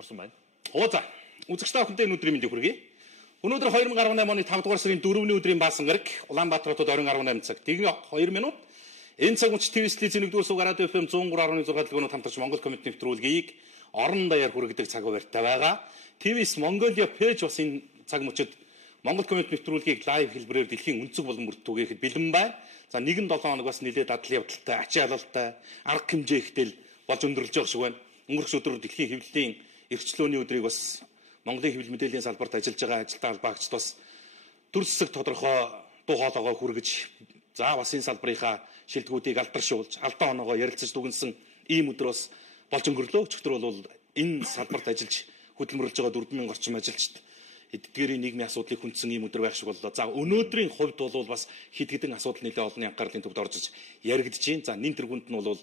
орсон байна. За. Үзэгч та бүхэндээ өнөөдрийн мэндийг хүргэе. Өнөөдөр 2018 оны 5 дугаар сарын 4-ний өдрийн баасан гараг Улаанбаатар хотод 20:18 цаг. Тэгнь 2 минут. Энэ цаг мөч ТV-ийн 1-р суугаар радио FM 103.6 дэлгүүрөнд хамтарч Монгол коммент нэвтрүүлгийг орон даяар хүргэдэг цаг хуваартай байгаа. ТV-с Mongolia пэйж бас энэ цаг мөчид Монгол коммент нэвтрүүлгийг лайв хэлбэрээр дэлхийн өнцөг болон бүрт түгээхэд бэлэн байна. За 1-7 хоног бас нэлээд адлын явдалтай, ачаалалтай, арга хэмжээ ихтэл болж өндөрлөж байгаа шиг байна. Өнгөрөх өдөр дэлхийн хэвлэлийн эрхчлөөний өдрийг бас Монголын хэвлэл мэдээллийн салбарт ажиллаж байгаа ажилтан албаагчид бас төр зэсэг тодорхой дуу хоолойгоо хүргэж за бас энэ салбарынхаа шилдэгүүдийг алдаршуулж алдаа оноогоо ярилцаж дүгнсэн ийм өдөр бас болж өнгөрлөө. Өчигдөр бол энэ салбарт ажиллаж хөдөлмөрлөж байгаа 4000 орчим ажилчид эдгээрийн нийгмийн асуудлыг хүндсэн ийм өдөр байх шиг боллоо. За өнөөдрийн хувьд бол бас хэд хэдэн асуудал нэлээд олонний анхаарлын төвд орж яригдж байна. За нэн тэргүнд нь бол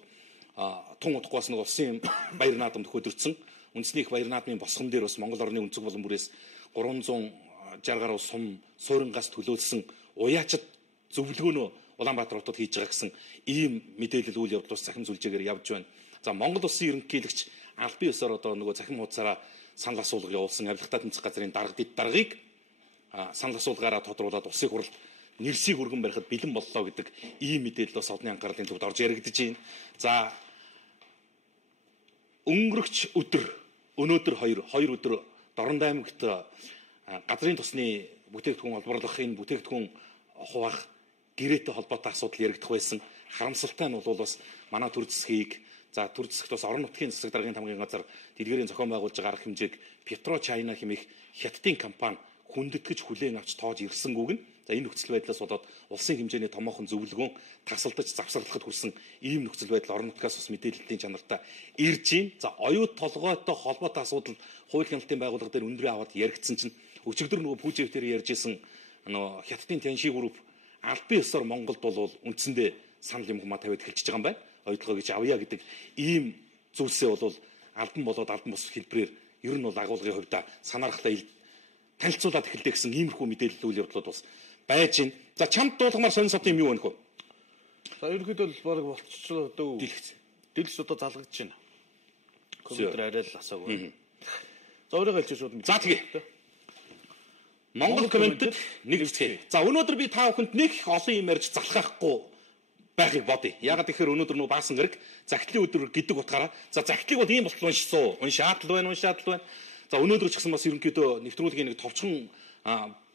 тун удахгүй бас нэг улсын баяр наадамд хөдөрцөн үндэсний их баяр наадмын босгон дээр бас Монгол орны өнцөг болон бүрээс 360 гаруй сум суурьнгаас төлөөлсөн уяачид зөвлөгөөнөө Улаанбаатар хотод хийж байгаа гэсэн ийм мэдээлэл үйл явдал бас захим сүлжээгээр явж байна. За Монгол улсын ерөнхийлөгч албан ёсоор одоо нөгөө захим хуудасаараа санал асуулга явуулсан авилгатай тэнцэх газрын даргаыг санал асуулгаараа тодруулаад улсын хурлд нэрсийг өргөн барихад бэлэн боллоо гэдэг ийм мэдээлэл бас одны анхаарлын төвд орж яригдж байна. За өнгөрөгч өдөр өнөөдөр 2 өдөр Дорнод аймагт газрын тосны бүтээгдэхүүн олборлох энэ бүтээгдэхүүн хуваах гэрээтэй холбоотой асуудал яригдах байсан. Харамсалтай нь бол бас манай төр засгийг за төр засагт бас орон нутгийн засаг даргын тамгын газар дэлгэрийн зохион байгуулж байгаа арга хэмжээг Petro China хэмээх хятадын компани хүндэтгэж хүлээн авч тоож ирсэнгүүг нь за энэ нөхцөл байдлаас болоод улсын хэмжээний томоохон зөвлөгөөн тасалдаж завсарлахад хүрсэн ийм нөхцөл байдал орон нутгаас бас мэдээллийн чанартай ирж байна. За оюут толгойтой холбоотой асуудал хууль хяналтын байгууллага дээр өндрөө аваад яригдсан чинь өчигдөр нөгөө Пүүжэв дээр ярьжсэн нөгөө хятадын Тянши групп албан ёсоор Монголд бол үндсэндээ санал юм хамаа тавиад эхэлчихэж байгаа юм байна. Ойдлогоо гэж авъя гэдэг ийм зүйлсээ бол албан болоод албан бус хэлбэрээр ер нь бол агуулгын хувьд санаарахлаа танилцуулаад эхэлдэг гэсэн иймэрхүү мэдээлэл үйл явдлууд бас байж байна. За чамд дуулгамаар сонин сот юм юу вэ нөхөө? За ерөнхийдөө бол баг болчихлоо одоо дэлгэц одоо залгаж байна. Компьютер арай л асаагүй. За өөрөөр хэлж шууд. За тэгээ. Монгол комментэд нэг хэсэг. За өнөөдөр би та бүхэнд нэг олон юм ярьж залхахгүй байхыг бодъё. Ягаад гэхээр өнөөдөр нөө баасан гэрэг захидлын өдөр гэдэг утгаараа за захидлыг бол ийм болтол уншсан. Уншаатал байна. За өнөөдөр ч гэсэн бас ерөнхийдөө нэвтрүүлгийн нэг товчхон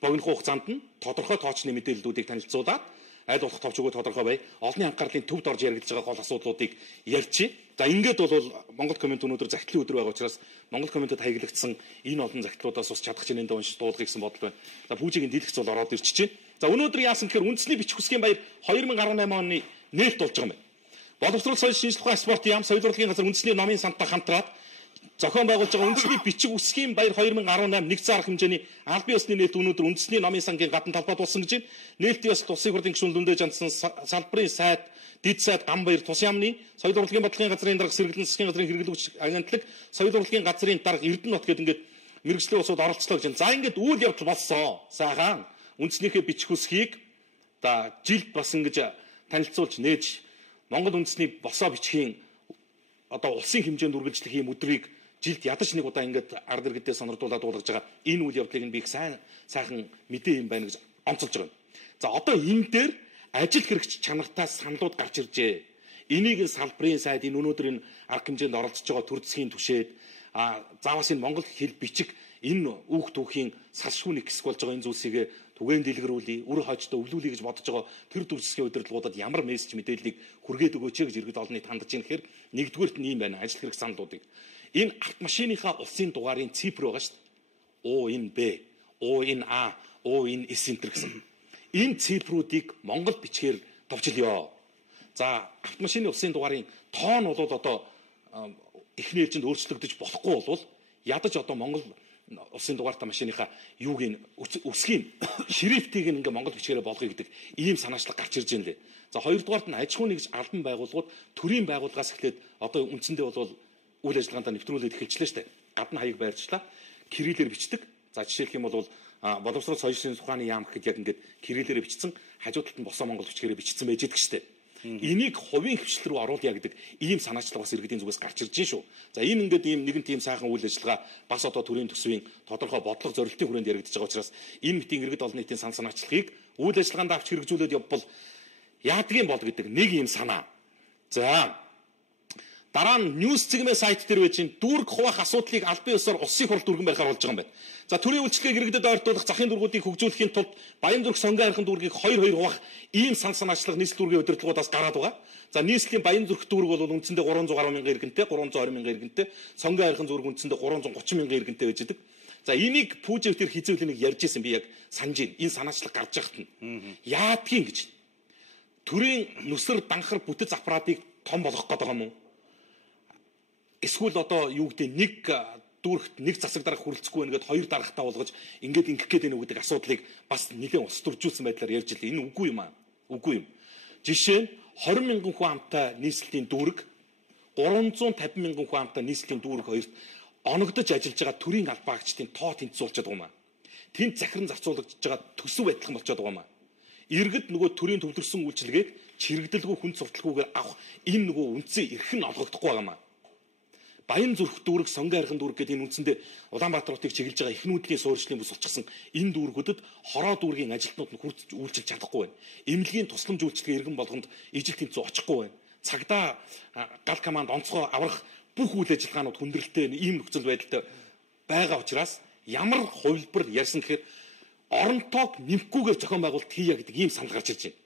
богино хугацаанд нь тодорхой тоочны мэдээллүүдийг танилцуулаад аль болох товч өгөө тодорхой бай. Олонний анхаарлын төвд орж яригдж байгаа гол асуудлуудыг ярьчих. За ингээд бол Монгол коммент өнөөдөр захидлын өдөр байгаа учраас Монгол комментэд хаяглагдсан энэ олон захидлуудаас бас чадах чинээндээ уншиж дуулгыг гэсэн бодол байна. За Пүүжигийн дэлгэц бол ороод ирчихэж байна. За өнөөдөр яасан гэхээр үндэсний бичих хүсгийн баяр 2018 оны нээлт болж байгаа юм байна. Боловсрол соёл шинжилгээ ухаан спортын яам соёл урлагийн газар үндэсний номын сантай хамтраад зохион байгуулж байгаа үндэсний бичих үсгийн баяр 2018 нэг цаарах хэмжээний албан ёсны нээлт өнөөдөр үндэсний номын сангийн гадна талбайд болсон гэж байна. Нээлтийн ёс улсын хурлын гишүүн Лүндэ Жандсан салбарын сайд, дэд сайд Гамбаяр тус яамны соёл урлагийн бодлогын газрын дарга сэргэлэн засгийн газрын хэрэглэгч агентлаг соёл урлагийн газрын дарга Эрдэнэбат гэдэг ингээд мэргэжлийн усууд оролцлоо гэж байна. За ингээд үйл явдал болсон. Сайхан үндэснийхээ бичих үсгийг жилд бас ингэж танилцуулж нээж Монгол үндэсний босоо бичгийн одоо улсын хэмжээнд үргэлжлэх ийм өдрийг жилд ядаж нэг удаа ингээд ард иргэдээ сонирдуулаад дуулгаж байгаа энэ үйл явдлыг нь би их сайхан мэдээ юм байна гэж онцолж байгаа. За одоо энэ дээр ажил хэрэгч чанартай саналууд гарч иржээ. Энийг салбарын сайд энэ өнөөдөр энэ арга хэмжээнд оролцож байгаа төр засгийн түшээд заавас энэ монгол хэл бичих энэ үүх түүхийн салшгүй нэг хэсэг болж байгаа энэ зүйлсийг түгээн дэлгэрүүлээ, үр хойчтой өвлүүлэе гэж бодож байгаа тэр төр засгийн удирдлагуудад ямар мессеж мэдээллийг хүргээд өгөөч гэж иргэд олонний тандж ийн гэхээр нэгдүгээрт нь юм байна. Ажил хэрэг саналуудыг энэ автомашиныхаа улсын дугаарын цифр байгаа шүү дээ. О энэ Б, О энэ А, О энэ С энтер гэсэн. Энэ цифруудыг монгол бичгээр товчлё. За автомашины улсын дугаарын тоон бол одоо эхний ээлжинд өөрчлөгдөж болохгүй бол ядаж одоо монгол улсын дугаартай машиныхаа юуг нь үсгийн шрифтийг ингээ монгол бичгээрээ болгоё гэдэг ийм санаачлаг гарч ирж байна лээ. За хоёрдугаарт нь аж ахуй нэгж албан байгууллагууд төрийн байгууллагаас эхлээд одоо үндсэндээ бол үйл ажиллагаанд нэвтрүүлээд эхэлчихлээ шүү дээ. Гадна хаяг байрчлаа. Кириллээр бичдэг. За жишээлх юм бол боловсрол соёлын ухааны яам гэхэд яг ингээд кириллээр бичсэн, хажуу талд нь босоо монгол бичгээрээ бичсэн байж идэг шүү дээ. Энийг хувийн хвшил рүү оруулъя гэдэг ийм санаачлал бас иргэдийн зүгээс гарч ирж шүү. За энэ ингээд ийм нэгэн тийм сайхан үйл ажиллагаа бас одоо төрийн төсвийн тодорхой бодлого зорилтын хүрээнд яригдж байгаа учраас энэ митинг иргэд олон нийтийн сан санаачлагыг үйл ажиллагаанд авч хэрэгжүүлээд явбал яадгийн бол гэдэг нэг ийм санаа. За дараа нь News цэгмээ сайт дээр байж дүүрэг хуваах асуудлыг аль бие усаар улсын хурал дүргэн байхаар болж байгаа юм байна. За төрийн үйлчлэгийг иргэдэд ойртуулах захын дургуудыг хөгжүүлэхийн тулд Баян зүрх сонгон хайрхан дүүргийг 2-2 хуваах ийм сан санаачлага нийслэл дүүргийн удирдлагуудаас гараад байгаа. За нийслэлийн Баян зүрх дүүрэг бол үндсэндээ 310 мянган иргэнтэй, 320 мянган иргэнтэй, сонгон хайрхан дүүрэг үндсэндээ 330 мянган иргэнтэй байж байгаа. За энийг пүүжэв тэр хизээвлэнийг ярьж исэн би яг санаж байна. Энэ санаачлага гарч яхад нь яадгийн гэж. Төрийн нүсэр данхар бүтэц аппаратыг том болгох гээд байгаа юм уу? Эсвэл одоо юу гэдэг нэг дүүрэгт нэг засаг дарга хүрэлцэхгүй нэгэд хоёр даргатаа болгож ингээд ингэх гээд байна уу гэдэг асуудлыг бас нэлээд ус төржүүлсэн байдлаар ярьж илээ. Энэ үгүй юм аа. Үгүй юм. Жишээ нь 20 мянган хүн амтай нийслэлийн дүүрэг 350 мянган хүн амтай нийслэлийн дүүрэг хоёрт оногдож ажиллаж байгаа төрийн албаагчдын тоо тэнцүүлчихэж байгаа юм аа. Тэнд захиран зарцуулагдж байгаа төсөв адилхан болчиход байгаа юм аа. Иргэд нөгөө төрийн төвлөрсөн үйлчилгээг чирэгдэлгүй хүн сурталгүйгээр авах энэ нөгөө үндсийн эрх нь олгогдохгүй байгаа юм аа. Баян зүрх дүүрэг, сонгон хайрхан дүүрэг гэдэг энэ үндсэндээ Улаанбаатар хотыг чиглэж байгаа эхнүүдийн суурьшлын бүс болчихсон энэ дүүргүүдэд хороо дүүргийн ажилтнууд нь хурц үйлчилж чадахгүй байна. Эмнэлгийн тусламж үйлчлэгээ иргэн болгонд ижил тэнцүү очихгүй байна. Цагдаа гал команд онцгой аврах бүх үйл ажиллагаанууд хүндрэлтэй ийм нөхцөл байдалтай байгаа учраас ямар хувилбар ярьсан гэхээр оронтойг нэмэхгүйгээр зохион байгуулалт хийя гэдэг ийм санал гарч ирж байна.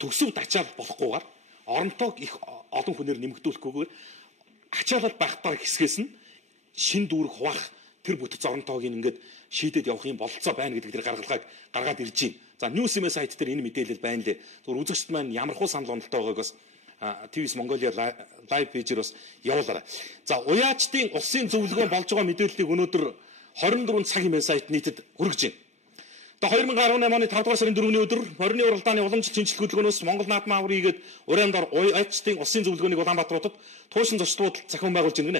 Төсөв ачаал болохгүйгээр оронтойг их олон хүнээр нэмэгдүүлэхгүйгээр ачаалал багтаа хэсгээс нь шин дүүрэг хуваах тэр бүтэц оронтойг ингээд шийдээд явах юм бололцоо байна гэдэг тэр гаргалгааг гаргаад ирж байна. За News цэгмээ сайт дээр энэ мэдээлэл байна лээ. Зүгээр үзэгчд маань ямар хуу санал онолтой байгааг бас TVS Mongolia лайв пэйжээр бас явуулаарай. За уяачдын улсын зөвлөгөө болж байгаа мэдээллийг өнөөдөр 24 цаг хэмээн сайт нийтэд хүргэж байна. Одоо 2018 оны 5 дугаар сарын 4-ний өдөр морины уралдааны уламжлалт шинжилх хөдөлгөөнөөс Монгол наадмын аврыг игээд урайндор уяачдын улсын зөвлөгөөнийг Улаанбаатар хотод туушин зочдлууд захиун байгуулж иргэнэ.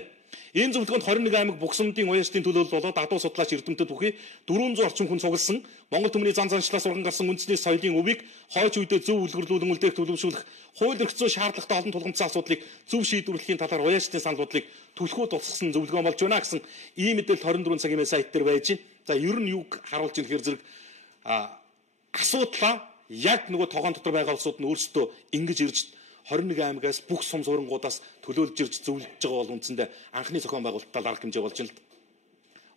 Энэ зөвлөгөөнд 21 аймаг Бухсамдын уяачдын төлөөлөл болоод адуу судлаач эрдэмтэд бүхий 400 орчим хүн цугласан Монгол түмний зан заншлаас урган гарсан үндэсний соёлын өвийг хойч үедээ зөв үлгэрлүүлэн үлдээх төлөвшүүлэх хууль эрхцэн шаардлагатай олон тулгымцсан асуудлыг зөв шийдвэрлэхийн талаар уяачдын саналуудлыг түлхүүд тусгасан зөвлөгөө болж байна гэсэн ийм мэдээлэл 24 цагийн сайт дээр байж байна. За ер нь юуг харуулж ийн гэхээр зэрэг асуудлаа яг нөгөө тогоон дотор байгаа улсууд нь өөрсдөө ингэж ирж 21 аймагаас бүх сум сурангуудаас төлөөлж ирж зөвлөж байгаа бол үндсэндээ анхны зохион байгуулалтаа арга хэмжээ болж байна л.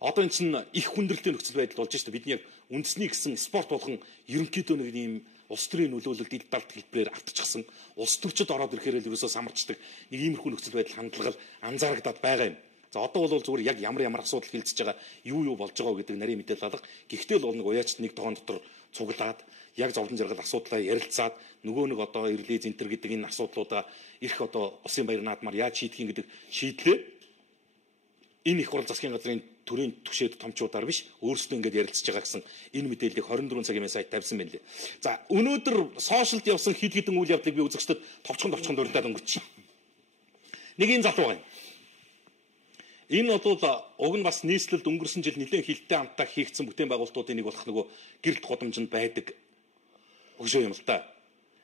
Одоо энэ чинь их хүндрэлтэй нөхцөл байдал болж байна. Бидний яг үндэсний гэсэн спорт болгон ерөнхийдөө нэг ийм улс төрийн нөлөөлөлд ил далд хэлбэрээр автчихсан улс төрчид ороод ирэхээр л ерөөсөө самарчдаг нэг иймэрхүү нөхцөл байдал хандлага анзаарагдаад байгаа юм. За одоо бол зүгээр яг ямар асуудал хилцэж байгаа юу болж байгаа гэдэг нарийн мэдээлэл алга. Гэхдээ л бол нэг уяачд нэг тогоон дотор цуглаад яг зовлон жаргал асуудлаа ярилцаад нөгөө нэг одоо ирлээ зэнтер гэдэг энэ асуудлуудаа ирэх одоо улсын баяр наадмаар яаж шийдэх гэдэг шийдлээ энэ их хурал засгийн газрын төрийн түвшээд томчуудаар биш өөрсдөө ингэж ярилцж байгаа гэсэн энэ мэдээллийг 24 цагийн сайт тавьсан байна лээ. За өнөөдөр сошиалд явсан хэд хэдэн үйл явдлыг би үзэгчдэд товчхон урьдаад өнгөрч. Нэг энэ залуу байна. Энэ бол уг нь бас нийслэлд өнгөрсөн жил нэлээд хилтэй амтаа хийгдсэн бүтээн байгуулалтуудын нэг болох нөгөө гэрэлт годамжинд байдаг өгшөө юм л та.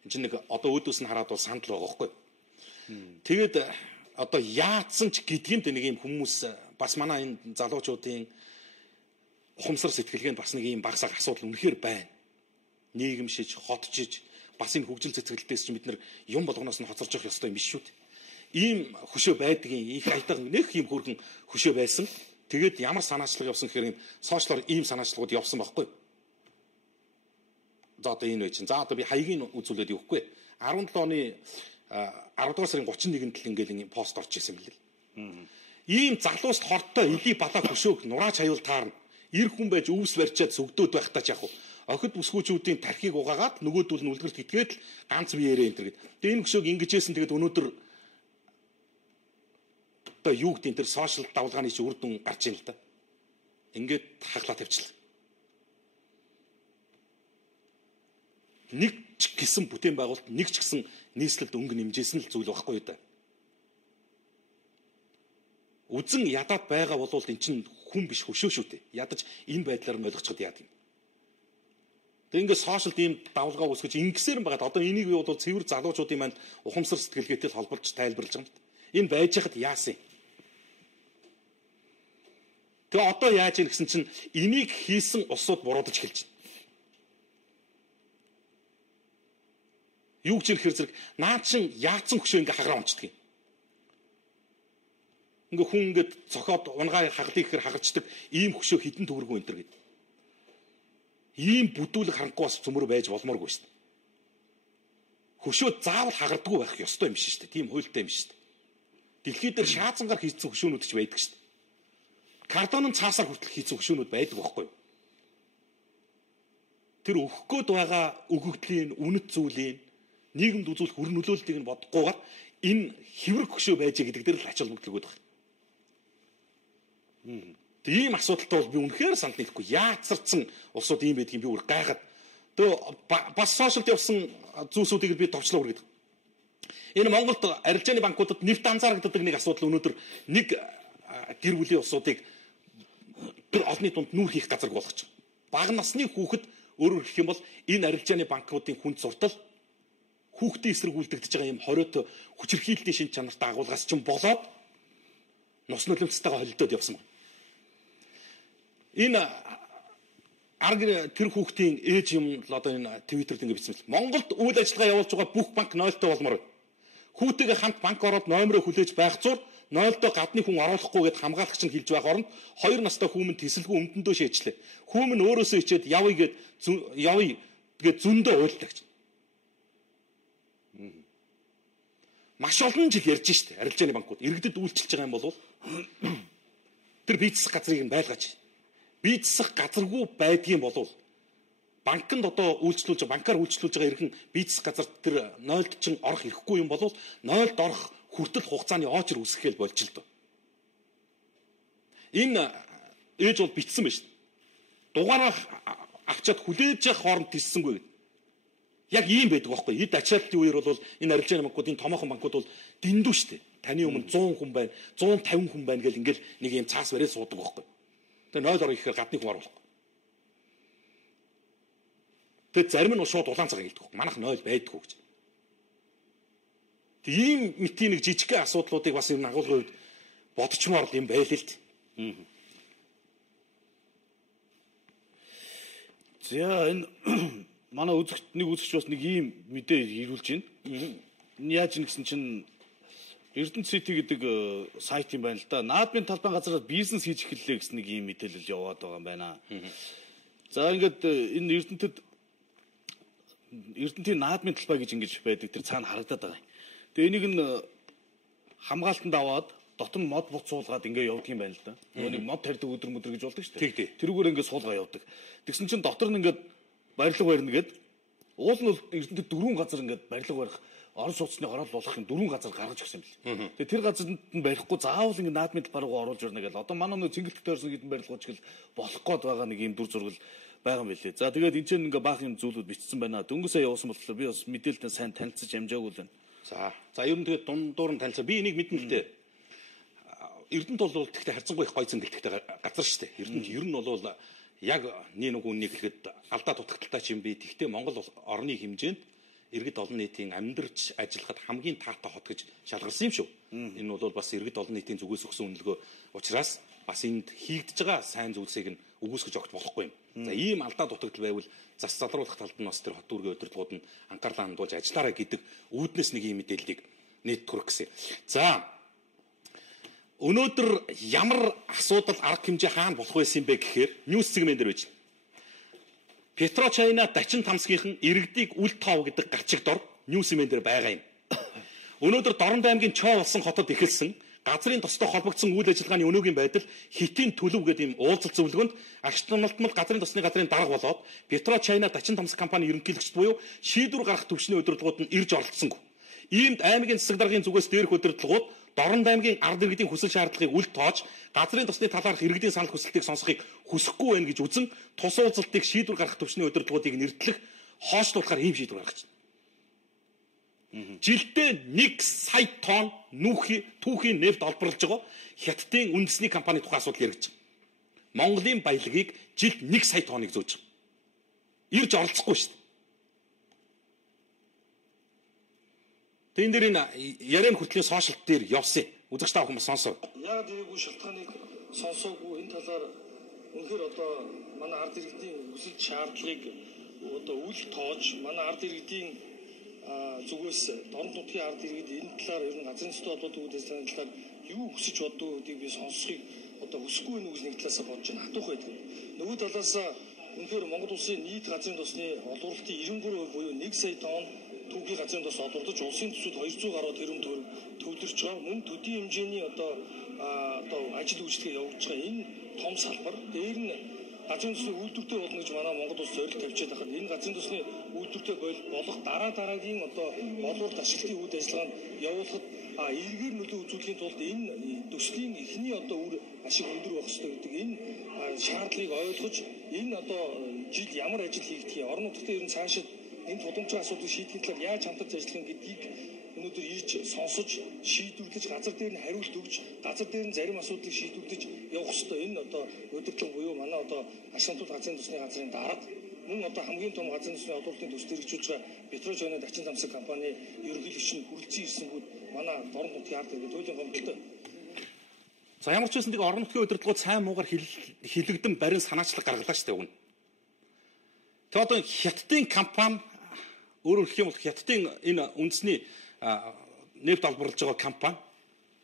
Энд чинь нэг одоо өөдөөс нь хараад бол сандал байгаа байхгүй. Тэгээд одоо яатсан ч гэдгиймд нэг юм хүмүүс бас манай энэ залуучуудын ухамсар сэтгэлгээнд бас нэг юм багсаг асуудал үнэхээр байна. Нийгэмшиж, хотжиж, бас энэ хөгжил цэцгэлтээс чинь бид нар юм болгоноос нь хоцорж явах ёстой юм биш шүү дээ. Ийм хөшөө байдгийн их айтаа нэг юм хөргөн хөшөө байсан. Тэгээд ямар санаачлага явсан гэхээр юм сошиалор ийм санаачлагууд явсан байхгүй. За одоо энэ үе чинь. За одоо би хаягийг үзүүлээд явахгүй. 17 оны 10 дугаар сарын 31-нд л ингээл пост орж ирсэн юм лээ. Ийм залуус хорттой элийг балаа хөшөөг нураач хаюул таарна. Ир хүн байж өвс барьчаад сүгдөөд байхдаа ч яг охид бүсгүүчүүдийн тархийг угаагаад нөгөөдөл нь үлгэрт итгээд л ганц биеэрээ энэ төр гэд. Тэгээ энэ хөшөөг ингэжсэн тэгээд өнөөдөр одоо юу гэдэг энэ төр сошиал давлгааны чи үр дүн гарч ийн л да. Ингээд хаглаа тавьчихлаа. Нэг ч гэсэн бүтээн байгуулалт нэг ч гэсэн нийслэлд өнгө нэмжсэн л зүйл байхгүй юу да. Үзэн ядаад байгаа болвол эн чинь хүн биш хөшөө шүү дээ. Ядаж энэ байдлаар нь ойлгочиход яадаг юм. Тэг ингээд сошиалд ийм давлгаа үүсгэж ингэсээр юм байгаа. Одоо энийг юу бол цэвэр залуучуудын манд ухамсар сэтгэлгээтэй холболж тайлбарлаж байгаа юм. Энэ байж хад яасан. Тэгээ одоо яаж ийн гэсэн чинь энийг хийсэн улсууд буруудаж эхэлж байна. Юу гэж ирэхээр зэрэг наа чин яатсан хөшөө ингээ хагараа онцдог юм. Ингээ хүн ингээд цохоод унгаа хагалыг ихэр хагарчдаг ийм хөшөө хідэн төгрөгөө энэ төр гэдэг. Ийм бүдүүлэг харахгүй бас цөмөр байж болмооргүй шүү дээ. Хөшөө заавал хагардгүй байх ёстой юм шиг шүү дээ. Тийм хуультай юм шиг шүү дээ. Дэлхийд дээр шаазангаар хийцэн хөшөөнүүд ч байдаг шүү дээ. Картонын цаасаар хүртэл хийцэн хөшөөнүүд байдаг байхгүй юу? Тэр өгөх гээд байгаа өгөгдлийн үнэт зүйлийн нийгэмд үзүүлэх үр нөлөөллтийг нь бодохгүйгээр энэ хэврэг хөшөө байжээ гэдэг дээр л ач холбогдол өгöd байна. Тийм асуудалтай бол би үнэхээр санд нийлэхгүй. Яацарсан улсууд ийм байдгийг би бүр гайхаад. Тэгээ бас сошиалд явсан зүйлсүүдийг би товчлоо хүргээд. Энэ Монголд арилжааны банкудад нефт анзаарагддаг нэг асуудал өнөөдөр нэг гэр бүлийн улсуудыг тэр олонний дунд нүүр хийх газар болгож бага насны хүүхэд өөрөөр хэлэх юм бол энэ арилжааны банкуудын хүнд зуртал хүүхдийн эсрэгүүлдэгдэж байгаа юм хориот хүчирхийллийн шин чанартай агуулгаас ч болоод нус нулимцтайгаа холилдоод явсан байна. Энэ тэр хүүхдийн ээж юм л одоо энэ Твиттерд ингэ бичсэн мэл. Монголд үйл ажиллагаа явуулж байгаа бүх банк 0-той болмоор байна. Хүүтэйгээ хамт банк ороод номероо хүлээж байх зур 0-той гадны хүн оруулахгүй гэд хамгаалагч нь хэлж байх оронд 2 настай хүүмэнд тэсэлгүй өмдөндөө шийдчлээ. Хүүмэн өөрөөсөө ичээд явъя тэгээд зөндөө уйлдаг. Маш олон жил ярьж штэ арилжааны банкуд иргэдэд үйлчилж байгаа юм бол тэр бизнес газрыг нь байлгаж бизнес газаргүй байдгийн болов банкнд одоо үйлчлүүлж банкар үйлчлүүлж байгаа иргэн бизнес газар тэр 0-д чин орох ирэхгүй юм бол 0-д орох хүртэл хугацааны очор үсгэхэл болж л доо. Энэ ээж бол битсэн байна шүү дээ. Дугаараа авчаад хүлээж явах хооронд тиссэнгүй гэдэг. Яг ийм байдаг байхгүй. Эд ачаалтын үеэр бол энэ арилжааны банкуудын томоохон банкуд бол дэндүү шүү дээ. Таны өмнө 100 хүн байна, 150 хүн байна гэл ингээл нэг юм цаас бариад суудаг байхгүй. Тэгээ 0 орох ихээр гадны хүн оруулах. Тэгээ зарим нь шууд улаан цагаан хэлдэг. Манайх 0 байдгүй гэж. Тэг ийм мэтийн нэг жижигхэн асуудлуудыг бас энэ агуулгын үед бодчмоор юм байл л дээ. За энэ манай үзэгч бас нэг ийм мэдээ ирүүлж байна. Энэ яаж юм гэсэн чинь Эрдэнэ Сити гэдэг сайт юм байна л да. Наадмын талбайн газараас бизнес хийж эхэллээ гэсэн нэг ийм мэдээлэл яваад байгаа юм байна. За ингээд энэ Эрдэнэтийн наадмын талбай гэж ингэж байдаг тэр цаана харагдаад байгаа. Тэгээ энийг нь хамгаалтанд аваад дотор нь мод буцуулгаад ингээ явдаг юм байна л да. Нөгөө нэг мод тарьдаг өдөр гэж болдог шүү дээ. Тэрүүгээр ингээ суулгаа явдаг. Тэгсэн чинь дотор нь ингээ барилга барьна гэд уул нь Эрдэнэтэд 4 газар ингээ барилга барих орон сууцны орол болохын 4 газар гаргаж өгсөн юм бэл. Тэгээ тэр газарт нь барихгүй заавал ингээ наадмын талбараа оруулж ирнэ гэл. Одоо манай нөгөө цэнгэлт тойрсон хэдэн барилгууч гэл болох гээд байгаа нэг юм дүр зургал байгаа юм билээ. За тэгээд энэ чинь ингээ баах юм зүйлүүд бичсэн байна. Дөнгөж сая явуулсан болохоор би бас мэдээлэлтэй сайн танилцаж амжаагүй л байна. За ер нь тэгээд дундуур нь танилцаа. Би энийг мэднэ гэхдээ Эрдэнэт бол тэгтээ харцангуй их гой цэнгэлттэй газар шүү дээ. Эрдэнэт ер нь бол яг нэг үнийг хэлэхэд алдаа дутагдaltaй ч юм би. Тэгтээ Монгол орны хэмжээнд иргэд олон нийтийн амьдарч ажиллахад хамгийн таатай хот гэж шалгарсан юм шүү. Энэ бол бас иргэд олон нийтийн зүгээс өгсөн үнэлгөө учраас бас энд хийгдэж байгаа сайн зүйлсийг нь өгөөсгөж огт болохгүй юм. За ийм алдаа дутагдал байвал зас залруулах талд нь бас тэр хот үүргийн удирдлагууд нь анхаарлаа хандуулж ажиллаарай гэдэг үүднээс нэг ийм мэдээллийг нийт төрөх гэсэн. За өнөөдөр ямар асуудал арга хэмжээ хаана болох байсан бэ гэхээр ньюс сегмент дээр байж байна. Петрочайна Дачин тамсгийнхан иргэдийг үл тоов гэдэг гачиг дор ньюс сегмент дээр байгаа юм. Өнөөдөр Дорнод аймгийн Чоо болсон хотод эхэлсэн газрын тостой холбогдсон үйл ажиллагааны өнөөгийн байдал хитийн төлөв гэдэг ийм уулзалт зөвлөгөөнд агштмалтмал газрын тосны газрын дарга болоод Петрочайна Дачин тамсаг компани ерөнхийлөгчд буюу шийдвэр гаргах төвчний удирдлагууд нь ирж оролцсонгүй. Иймд аймгийн засаг даргын зүгээс дээрх удирдлагууд Дорнод аймгийн ард иргэдийн хүсэл шаардлагыг үл тоож газрын тосны талаарх иргэдийн санал хүсэлтийг сонсохыг хүсэхгүй байна гэж үзэн тус уулзалтыг шийдвэр гаргах төвчний удирдлагуудыг нэрдлэх хоошлуулахаар ийм шийдвэр гаргаж байна. Жилдээ 1 сая тонн түүхийн нефть олборлож байгаа Хятадын үндэсний компани тухай асуудал яригдж байна. Монголын баялагийг жилд 1 сая тонныг зөөж байгаа. Ирж оролцохгүй шүү дээ. Тэгэн дээр энэ яриан хүртлийн сошиал дээр явсан. Үзэгч та бүхэн бас сонсоо. Яг тэрийгүү шалтгааныг сонсоогүй энэ талаар үнэхээр одоо манай ард иргэдийн хүсэл шаардлагыг одоо үл тоож манай ард иргэдийн зүгээс дорн нутгийн ард иргэд энэ талаар ер нь газрын нутгийн холбоотой үйлдвэрлэлийн талаар юу хүсэж боддог гэдгийг би сонсохыг одоо хүсэхгүй нэг нэг талаас бодож байна. Хатуух байдаг. Нөгөө талаас үнэхээр Монгол улсын нийт газрын тосны олборлолтын 93% буюу 1 сая тонн түүхий газрын тос олборлож улсын төсөд 200 гаруй тэрбум төгрөг төвлөрч байгаа. Мөн төдий хэмжээний одоо ажил үйлчлэгээ явуулж байгаа энэ том салбар дээр нь газрын тосны үйлдвэртэй болно гэж манай Монгол улс зорилт тавьчихад байгаа. Энэ газрын тосны үйлдвэртэй болох дараагийн одоо боловсрол ашиглалтын үйл ажиллагаанд явуулахад эргээр нөлөө үзүүлэхийн тулд энэ төслийн эхний одоо үр ашиг өндөр байх ёстой гэдэг энэ шаардлагыг ойлгож энэ одоо жил ямар ажил хийгдэх юм орон нутгийн ер нь цаашид энэ тулгымчийн асуудлыг шийдэхин талаар яаж хамтарч ажиллах гэдгийг өнөөдөр ирж сонсож шийдвэрлэж газар дээр нь хариулт өгч газар дээр нь зарим асуудлыг шийдвэрлэж явах ёстой. Энэ одоо өдөртлөн буюу манай одоо Ашхантууд газрын тосны газрын дарга мөн одоо хамгийн том газрын тосны олборлолтын төслөөр хэрэгжүүлж байгаа Петрожойно Дачин тамсаг компани ерөнхийлөгч нь хүрэлцэн ирсэнгүүд манай дорн нутгийн ард иргэд хуулийн гомдолтой. За ямар ч байсан тийг орон нутгийн удирдлагууд сайн муугар хилэгдэн барин санаачлаг гаргалаа шүү дээ өгнө. Тэгээ одоо хятадын компани өөрөөр хэлэх юм бол хятадын энэ үндэсний нефт олборлож байгаа компани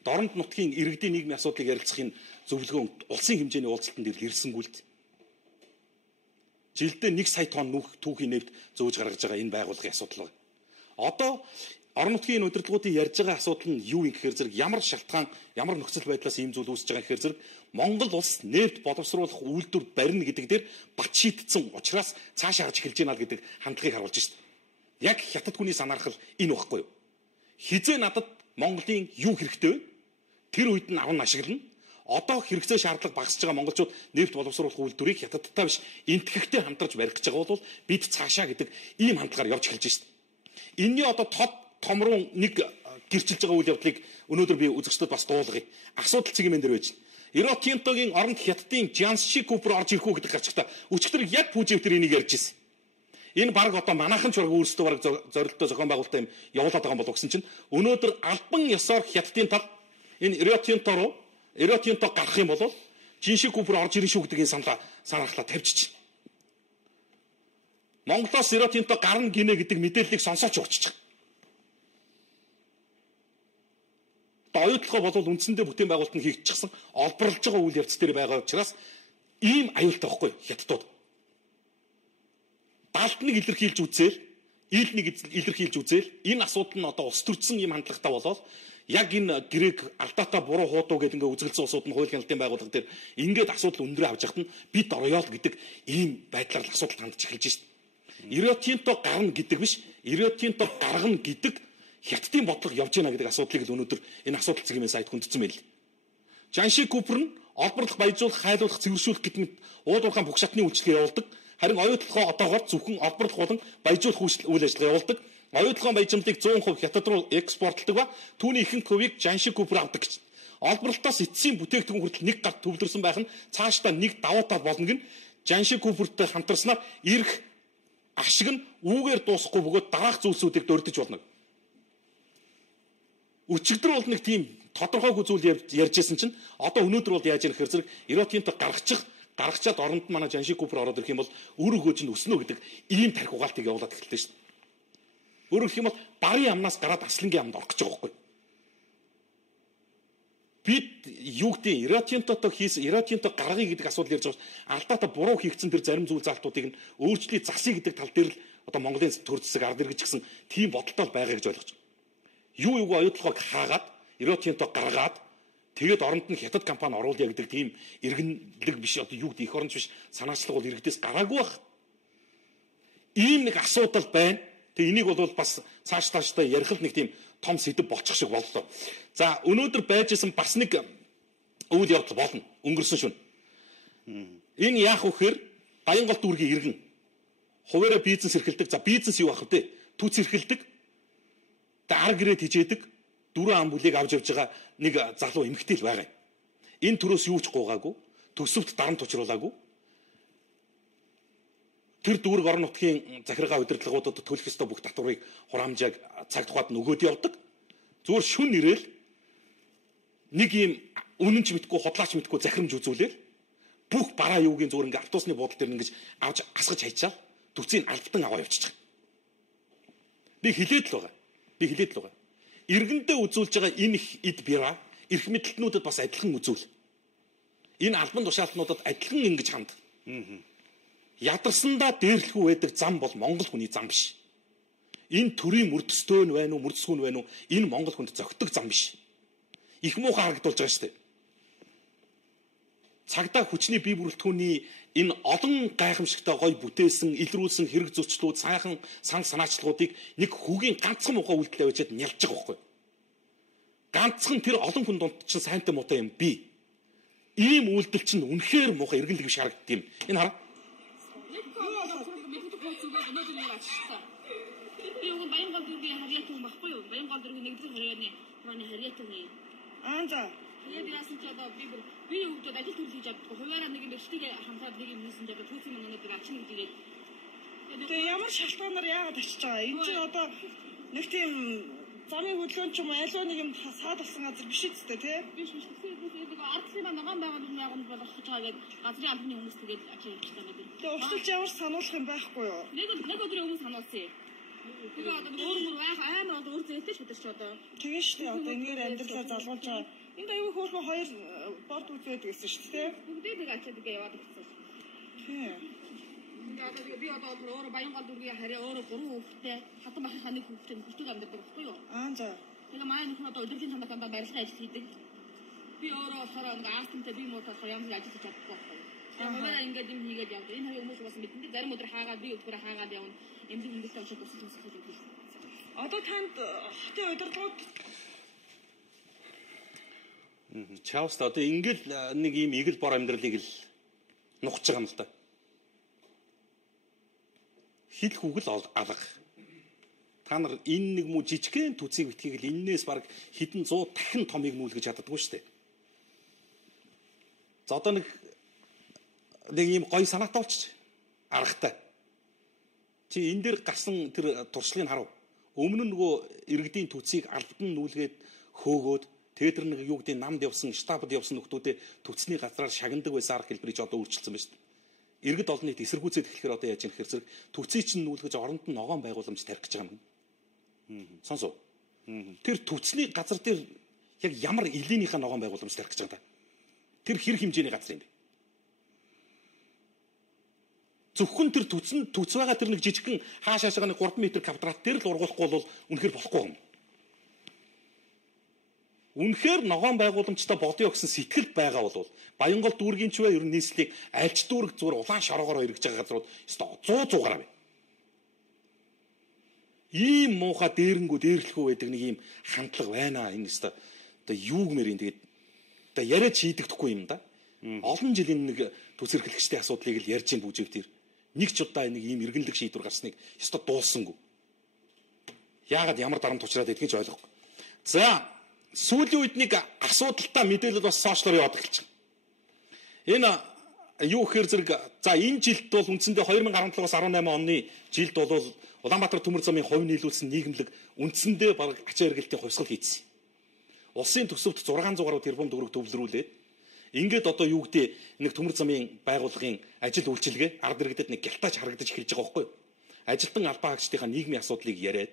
дорн нутгийн иргэдийн нийгмийн асуудлыг ярилцахын зөвлөгөөнд улсын хэмжээний уулзалтанд ирсэнгүүлт. Жилдээ 1 сая тонн түүхий нефт зөөж гаргаж байгаа энэ байгууллагын асуудал байна. Одоо орон нутгийн удирдлагуудын ярьж байгаа асуудал нь юу юм гэхээр зэрэг ямар шалтгаан, ямар нөхцөл байдлаас ийм зүйл үүсэж байгаа гэхээр зэрэг Монгол улс нефт боловсруулах үйлдвэр барина гэдэг дээр бат шийтдсэн учраас цаашаа гарч эхэлж байна гэдэг хандлагыг харуулж байна. Яг хятад хүний санаархал энэ багхгүй юу? Хизээ надад Монголын юу хэрэгтэй вэ? Тэр үед нь аван ашиглана. Одоо хэрэгцээ шаардлага багасж байгаа монголчууд нефт боловсруулах үйлдвэрийг хятадтай биш энтгэхтэй хамтарч барих гэж байгаа бол бид цаашаа гэдэг ийм хандлагаар явж эхэлж байна. Энийний одоо томруу нэг гэрчилж байгаа үйл явдлыг өнөөдөр би үзэгчдэд бас дуулгая. Асуудал цэгмэн дээр байж байна. Рио Тинтогийн оронд хятадын Jiangxi Copper орж ирэх үү гэдэг гарчтаа өчигдөр яг пүүживтер энийг ярьж ирсэн. Энэ баг одоо манайхан ч өөрсдөө баг зорилттой зохион байгуулалтаа юм явуулаад байгаа юм бол гэсэн чинь өнөөдөр албан ёсоор хятадын тал энэ Рио Тинто гарах юм бол Jiangxi Copper орж ирнэ шүү гэдэг энэ санаахлаа тавьчих. Монголоос Рио Тинто гарна гинэ гэдэг мэдээллийг сонсооч урчиж байгаа. Оюутлогоо болвол үндсэндээ бүтээн байгуулалт нь хийгдчихсэн олборлож байгаа үйл явц дээр байгаа учраас ийм аюултай байхгүй хятадууд. Далд нэг илэрхийлж үзээл, ил нэг илэрхийлж үзээл энэ асуудал нь одоо ус төрсөн юм хандлагатай болоод яг энэ грек алдаатай буруу хуудуу гэдэг ингээ үзгэлцсэн улсууд нь хуулийн хяналтын байгууллага дээр ингээд асуудал өндрөө авч яхад нь бид ороё л гэдэг ийм байдлаар л асуудал хандж эхэлж шít. Рио Тинто гарна гэдэг биш, Рио Тинто гаргана гэдэг хятадын бодлого явж байна гэдэг асуудлыг л өнөөдөр энэ асуудал цэгмийн сайд хүндсэн байл. Jiangxi Copper нь олборлох, баяжуулах, хайлуулах, цэвэршүүлэх гэдэг мэт уулуурхаан бүх шатны үйлчлэгээ явуулдаг. Харин оюутлогоо одоогоор зөвхөн олборлох болон баяжуулах үйл ажиллагаа явуулдаг. Оюутлогын баяжмлыг 100% хятад руу экспортлдог ба түүний ихэнх хувийг Jiangxi Copper авдаг гэж. Олборлолтоос эцсийн бүтээгдэхүүн хүртэл нэг гар төвлөрсөн байх нь цаашдаа нэг давуу тал болно гэн Jiangxi Copper-тэй хамтарснаар ирэх ашиг нь үүгээр дуусахгүй бөгөөд дараах зүйлсүүдийг дурдж болно. Өчигдөр бол нэг тийм тодорхойгүй зүйл ярьжсэн чинь одоо өнөөдөр бол яаж яах хэрэг зэрэг Рио Тинто гаргачаад оронд манай Jiangxi Copper ороод ирэх юм бол өөр өгөөж нь өснө гэдэг ийм тарих угаалтыг явуулаад эхэллээ шүү дээ. Өөрөөр хэлэх юм бол барын амнаас гараад аслангийн амд орох гэж байгаа байхгүй. Бид юу гэдэг Рио Тинто гаргая гэдэг асуудал ярьж байгаа. Алдаатай буруу хийгдсэн тэр зарим зүйл заалтуудыг нь өөрчлөе засъя гэдэг тал дээр л одоо Монголын төр засаг ард иргэж гисэн тийм бодолтой байгаа гэж ойлгож байна. Юу оюутлогоо хаагаад Рио Тинто гаргаад тэгээд оронд нь хятад компани оруулъя гэдэг тийм иргэнлэг биш одоо юу гэдэг их оронч биш санаачлаг бол иргэдээс гараагүй байх. Ийм нэг асуудал байна. Тэгээ энийг бол бас цаашдаа ярих л нэг тийм том сэдв болчих шиг боллоо. За өнөөдөр байж исэн бас нэг үйл явдал болно. Өнгөрсөн шөнө. Энэ яах вэ гэхээр Баянгол дүүргийн иргэн хуваараа бизнес эрхэлдэг. За бизнес юу ах вэ? Түц эрхэлдэг. Ар гэрээ тижээдэг 4 ам бүлийг авч явж байгаа нэг залуу эмэгтэй л байгаа юм. Энэ төрөөс юу ч гуугаагүй, төсөвт дарамт учруулаагүй. тэр дүүрэг орон нутгийн захиргаа удирдлагуудад төлөх ёстой бүх татварыг хураамжааг цаг тухайд нь өгөөд явдаг. Зүгээр шүн ирээл нэг юм үнэнч мэдгүй хотлаач мэдгүй захирамж үзүүлээл бүх бараа юугийн зүгээр ингээ автобусны буудлын дээр ингэж авч асгаж хайчаал төцийг албатан аваа явчихчих. Би хилээд л байгаа. Иргэндээ үзүүлж байгаа энэ их эд бира эрх мэдэлтнүүдэд бас адилхан үзүүл. Энэ албан тушаалтнуудад адилхан ингэж ханд. Ядарсандаа дээрлэхүү байдаг зам бол Монгол хүний зам биш. Энэ төрийн мөрдөстөө нь байна уу, мөрдөсгүй нь байна уу? Энэ Монгол хүнд зөгтөг зам биш. Их муухай харагдуулж байгаа шүү дээ. Цагдаа хүчний бие бүрэлдэхүүний энэ олон гайхамшигтай гой бүтээсэн, илрүүлсэн хэрэг зөрчлүүд, сайхан сан санаачлагуудыг нэг хүүгийн ганцхан муухай үйлдэл авчиад нялж байгаа байхгүй. Ганцхан тэр олон хүн донд чинь сайнтай муутай юм би. Ийм үйлдэл чинь үнэхээр муухай эргэнлэг биш харагддаг юм. Энэ хараа. Би уг Баянгол дүүргийн харьяат хүн баггүй юу? Баянгол дүүргийн нэгдүгээр харьяаны харьяат хүн юм. За. Тэгээд яасан ч одоо би өвдөд ажил төрөл хийж чаддгүй. Хуваараа нэг юм эртний хамтаад нэг юм хийсэн жагаад түүцэн манайд ачин гэдэг. Тэгээ ямар шалтгаанаар яагаад очиж байгаа? Энэ чинь одоо нэг тийм замын хөдөлгөөн ч юм уу аливаа нэг юм саад болсон газар биш үстэй тий? Биш. Тэгээд ардлын ногоон байгууллагын болох гэж байгаа гэдэг газрын албаны хүмүүс тэгээд ачин хийж байгаа гэдэг. Тэгээ урьдчилж ямар сануулах юм байхгүй юу? Нэг өдрийн өмнө сануулсан юм. Тэгээ одоо өөр амар одоо өөр зүйтэй ч өдөрч одоо. Тэгээ шүү дээ. Одоо энэгээр амьдралаа залгуулж байгаа. Энд аюу хөөрхөн хоёр борд үзээд гэсэн шүү дээ. Бүгдээ нэг ачаад ингээ яваад ирсэн. Тийм. Би одоо өөр Баянгол дүүргийн харьяа өөр 3 хүүхэдтэй хатан бахын ханы хүүхэдтэй бүртэг амьдардаг байхгүй юу? За. Тэгээ маань нөхөн одоо удирдлагын хамгаалалтанд барилгын ажил хийдэг. Би өөрөө болохоор ингээ аастантай би муу болохоор ямар ажил хийж чадахгүй байхгүй юу? Хуваараа ингээд юм хийгээд явдаг. Энэ хоёр хүмүүс бас мэдэн зарим өдөр хаагаад би өдөр хаагаад явна. Эмдэг хөнгөлтэй очоод тусах гэдэг. Одоо танд хотын удирдлагууд Чаавс одоо ингээл нэг ийм игэл бор амьдралыг л нухаж байгаа юм л та. Хил хүгэл алга. Та нар энэ нэг муу жижигхэн түцийг битгийг л эннээс баг хэдэн 100 дахин томыг нүүлгэж чаддаггүй шүү дээ. За одоо нэг ийм гой санаатай болчих. Аргатай. Чи энэ дээр гарсан тэр туршлагыг харав. Өмнө нь нөгөө иргэдийн түцийг албадан нүүлгээд хөөгөөд тэгээд тэр нэг юу гэдэг намд явсан, штабд явсан нөхдүүдээ түцний газраар шагнадаг байсан арга хэлбэрийг одоо өөрчилсөн байна шүү дээ. Иргэд олон нийт эсэргүүцээд эхлэхээр одоо яаж юм хэрэг зэрэг түцийг чинь нүүлгэж оронд нь ногоон байгууламж тарих гэж байгаа юм. Сонсоо. Тэр түцний газар дээр яг ямар элинийхээ ногоон байгууламж тарих гэж байгаа та. Тэр хэр хэмжээний газар юм бэ? Зөвхөн тэр түц байгаа тэр нэг жижигхэн хаашаашаа нэг 3 м квадрат дээр л ургуулахгүй бол үнэхээр болохгүй юм. Үнэхээр ногоон байгууламжтай бодё гэсэн сэтгэл байгаа бол Баянгол дүүргийн ч бай ер нь нийслэлийг альч дүүрэг зүгээр улаан шороогоор эргэж байгаа газрууд 100 гараа бай. Ийм муухай дээрэнгүү дээрлэхүү байдаг нэг ийм хандлага байна. Энэ өстө одоо юу гэмээр юм тэгээд одоо яриад шийдэгдэхгүй юм да. Олон жилийн нэг төс эрхлэгчдийн асуудлыг л ярьж ин бүжиг тэр нэг ч удаа нэг ийм эргэнлэг шийдвэр гарсныг өстө дууссангүй. Яагаад ямар дарамт учраад байдгийг ч ойлгохгүй. За сүүлийн үед нэг асуудалтай мэдээлэл бас сошиалор яваад эхэлж байна. Энэ юу гэхээр зэрэг за энэ жилд бол үндсэндээ 2017-аас 18 оны жилд бол Улаанбаатар төмөр замын хувь нийлүүлсэн нийгэмлэг үндсэндээ бараг ачаа эргэлтийн хувьсгал хийсэн. Улсын төсөвт 600 тэрбум төгрөг төвлөрүүлээд ингээд одоо юу гэдэг нэг төмөр замын байгууллагын ажил үйлчилгээ ард иргэдэд нэг гялтаач харагдаж эхэлж байгаа байхгүй юу? Ажилтан албан хаагчдынхаа нийгмийн асуудлыг яриад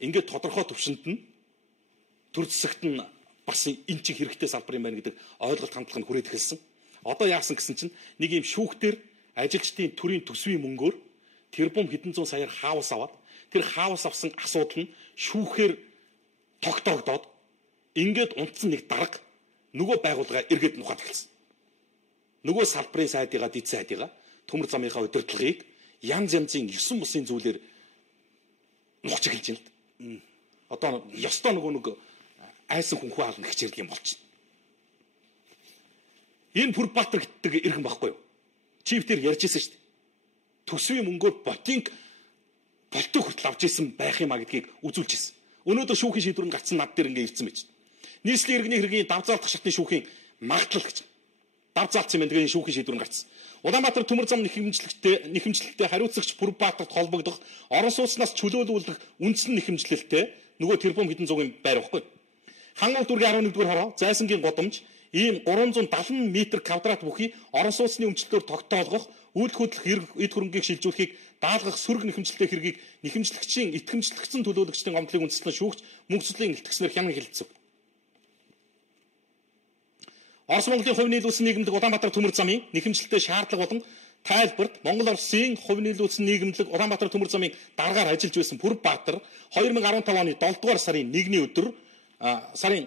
ингээд тодорхой төвшөнд нь төр засагт нь бас эн чинь хэрэгтэй салбар юм байна гэдэг ойлголт хандлага нь хүрээд эхэлсэн. Одоо яасан гэсэн чинь нэг юм шүүхтэр ажилчдын төрийн төсвийн мөнгөөр тэрбум хэдэн зуун саяар хаус аваад тэр хаус авсан асуудал нь шүүхээр тогтоогдоод ингээд унтсан нэг дарга нөгөө байгууллага эргээд нухаад эхэлсэн. Нөгөө салбарын сайдыгаа дэд сайдыгаа төмөр замынхаа удирдлагыг янз янзын 9 бусын зүйлээр нухаж эхэлж байна л. Одоо ёстой нөгөө нэг айсан хүнхүү хаална хичээлдэг юм болчихно. Энэ Пүрбаатар гэдэг иргэн баггүй юу? Чифтэр ярьжсэн шүү дээ. Төсвийн мөнгөөр ботинг болтог хүртэл авч исэн байх юмаа гэдгийг үзүүлж ирсэн. Өнөөдөр шүүхийн шийдвэр нь гарсан над дээр ингэ ирсэн байж. Нийслэлийн иргэний хэргийн давзаалтах шатны шүүхийн магадлал гэж. дав заалцсан байна. Тэгээ шүүхийн шийдвэр гарсан. Улаанбаатар төмөр зам нэхэмжлэлтэй хариуцагч Бүрбаатарт холбогдох орон сууцнаас чөлөөлүүлэх үндсэн нэхэмжлэлтэй нөгөө тэрбум хэдэн зуугийн байр байхгүй. Хангал дүүргийн 11-р хороо Зайсангийн годомж ийм 370 м квадрат бүхий орон сууцны өмчлөлөөр тогтоолгох үйл хөдлөх эд хөрөнгийг шилжүүлэхийг даалгах сөрөг нэхэмжлэлтэй хэргийг нэхэмжлэгчийн итгэмжлэгдсэн төлөөлөгчдийн гомдлыг үндэслэн шүүгч мөнгө цэцлийн илтгэснээр хянан хэлэлцэв. Орос Монголын хувь нийлүүлсэн нийгэмлэг Улаанбаатар төмөр замын нэхэмжлэлтэй шаардлага болон тайлбарт Монгол Оросын хувь нийлүүлсэн нийгэмлэг Улаанбаатар төмөр замын дараагаар ажиллаж байсан Бүрбаатар 2015 оны 7 дугаар сарын 1-ний өдөр сарын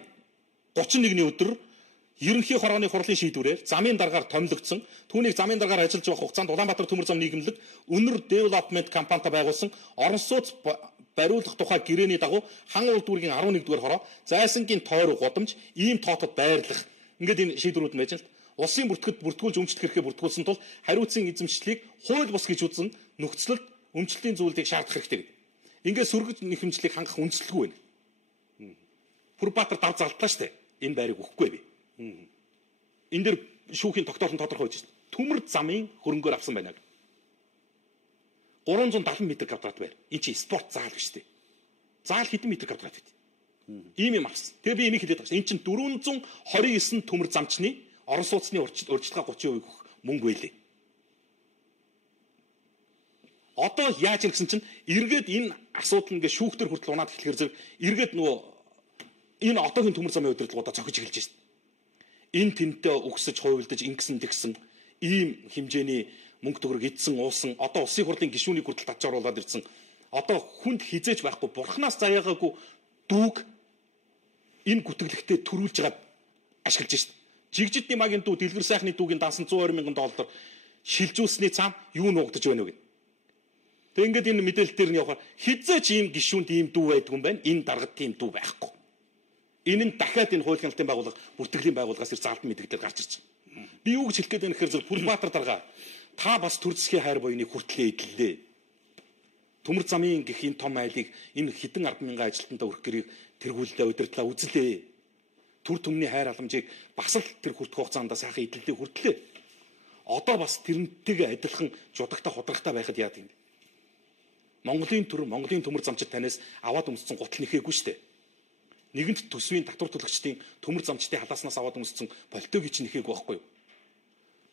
31-ний өдөр ерөнхий хорооны хурлын шийдвэрээр замын дараагаар томилогдсон. Түүнийг замын дараагаар ажиллаж байх хугацаанд Улаанбаатар төмөр зам нийгэмлэг Өнөр Development компанитай байгуулсан орон сууц бариулах тухай гэрээний дагуу Хангал дүүргийн 11-р хороо Зайсангийн тойрог годомж ийм тоотод байрлах ингээд энэ шийдвэрүүд нь байж л улсын бүртгүүлж өмчлөх хэрэгээ бүртгүүлсэн тул хариуцсан эзэмшлийг хууль бус гэж үзэн нөхцөлд өмчлөлийн зүйлийг шаардах хэрэгтэй гэдэг. Ингээд сөргөж нэхэмжлийг хангах үндслэлгүй байна. Бүрбаатар дав залтлаа штэ. Энэ байрыг өгөхгүй би. Энэ дэр шүүхийн тогтоолон тодорхой байж штэ. Төмөр замын хөрөнгөөр авсан байна. 370 м квадрат байр. Энэ чи спорт заал гэж штэ. Заал хэдэн метр квадрат вэ? Ийм юм авсан. Тэгээ би энийг хэлээд байгаа шээ. Энд чинь 429 төмөр замчны орон сууцны урьдчилгаа 30% өгөх мөнгө байлээ. Одоо яаж юм гэсэн чинь эргээд энэ асуудал ингээ шүүхтэр хүртэл унаад эхлэхэр зэрэг эргээд нөгөө энэ одоогийн төмөр замын удирдлагуудаа зохиж эхэлж байна. Энэ тэнтэй өгсөж хувилдаж ингэсэн тэгсэн ийм хэмжээний мөнгө төгрөг эдсэн уусан одоо улсын хурлын гишүүнийг хүртэл татж оруулаад ирсэн. Одоо хүнд хизээж байхгүй бурхнаас заяагаагүй дүүг энэ гүтгэлэгтээ төрүүлж байгаа ашиглаж шít. Жигжидний магийн дүү дэлгэр сайхны дүүгийн дансан 120 мянган доллар шилжүүлсний цаана юу нуугдаж байна вэ гэдэг. Тэг ингээд энэ мэдээлэл дээр нь явахаар хизээч ийм гишүүнд ийм дүү байдгүй юм байна. Энэ даргад тийм дүү байхгүй. Энэ нь дахиад энэ хууль хяналтын байгууллага бүртгэлийн байгууллагаас ир заалдан мэдээлэл гарч ирж байна. Би юу гэж хэлэх гээд байна гэхээр зөв Бүрбаатар дарга та бас төр засгийн хайр буйныг хүртлээ эдлээ. Төмөр замын гэх энэ том айлыг энэ хэдэн 10,000 ажилтнаа өрөх гэрийг тэргүүлдэ удирдлаа үзлээ. Түр төмний хайр халамжийг бас л тэр хүртэх хугацаанд сайхан эдлэлээ хүртлээ. Одоо бас тэрнтэйгээ адилхан жудагтай худрагтай байхад яад юм. Монголын төмөр замчид танаас аваад өмссөн гутал нэхээгүй штэ. Нэгэнт төсвийн татвар төлөгчдийн төмөр замчдын халааснаас аваад өмссөн болтойг чинь нэхээгүй байхгүй юу?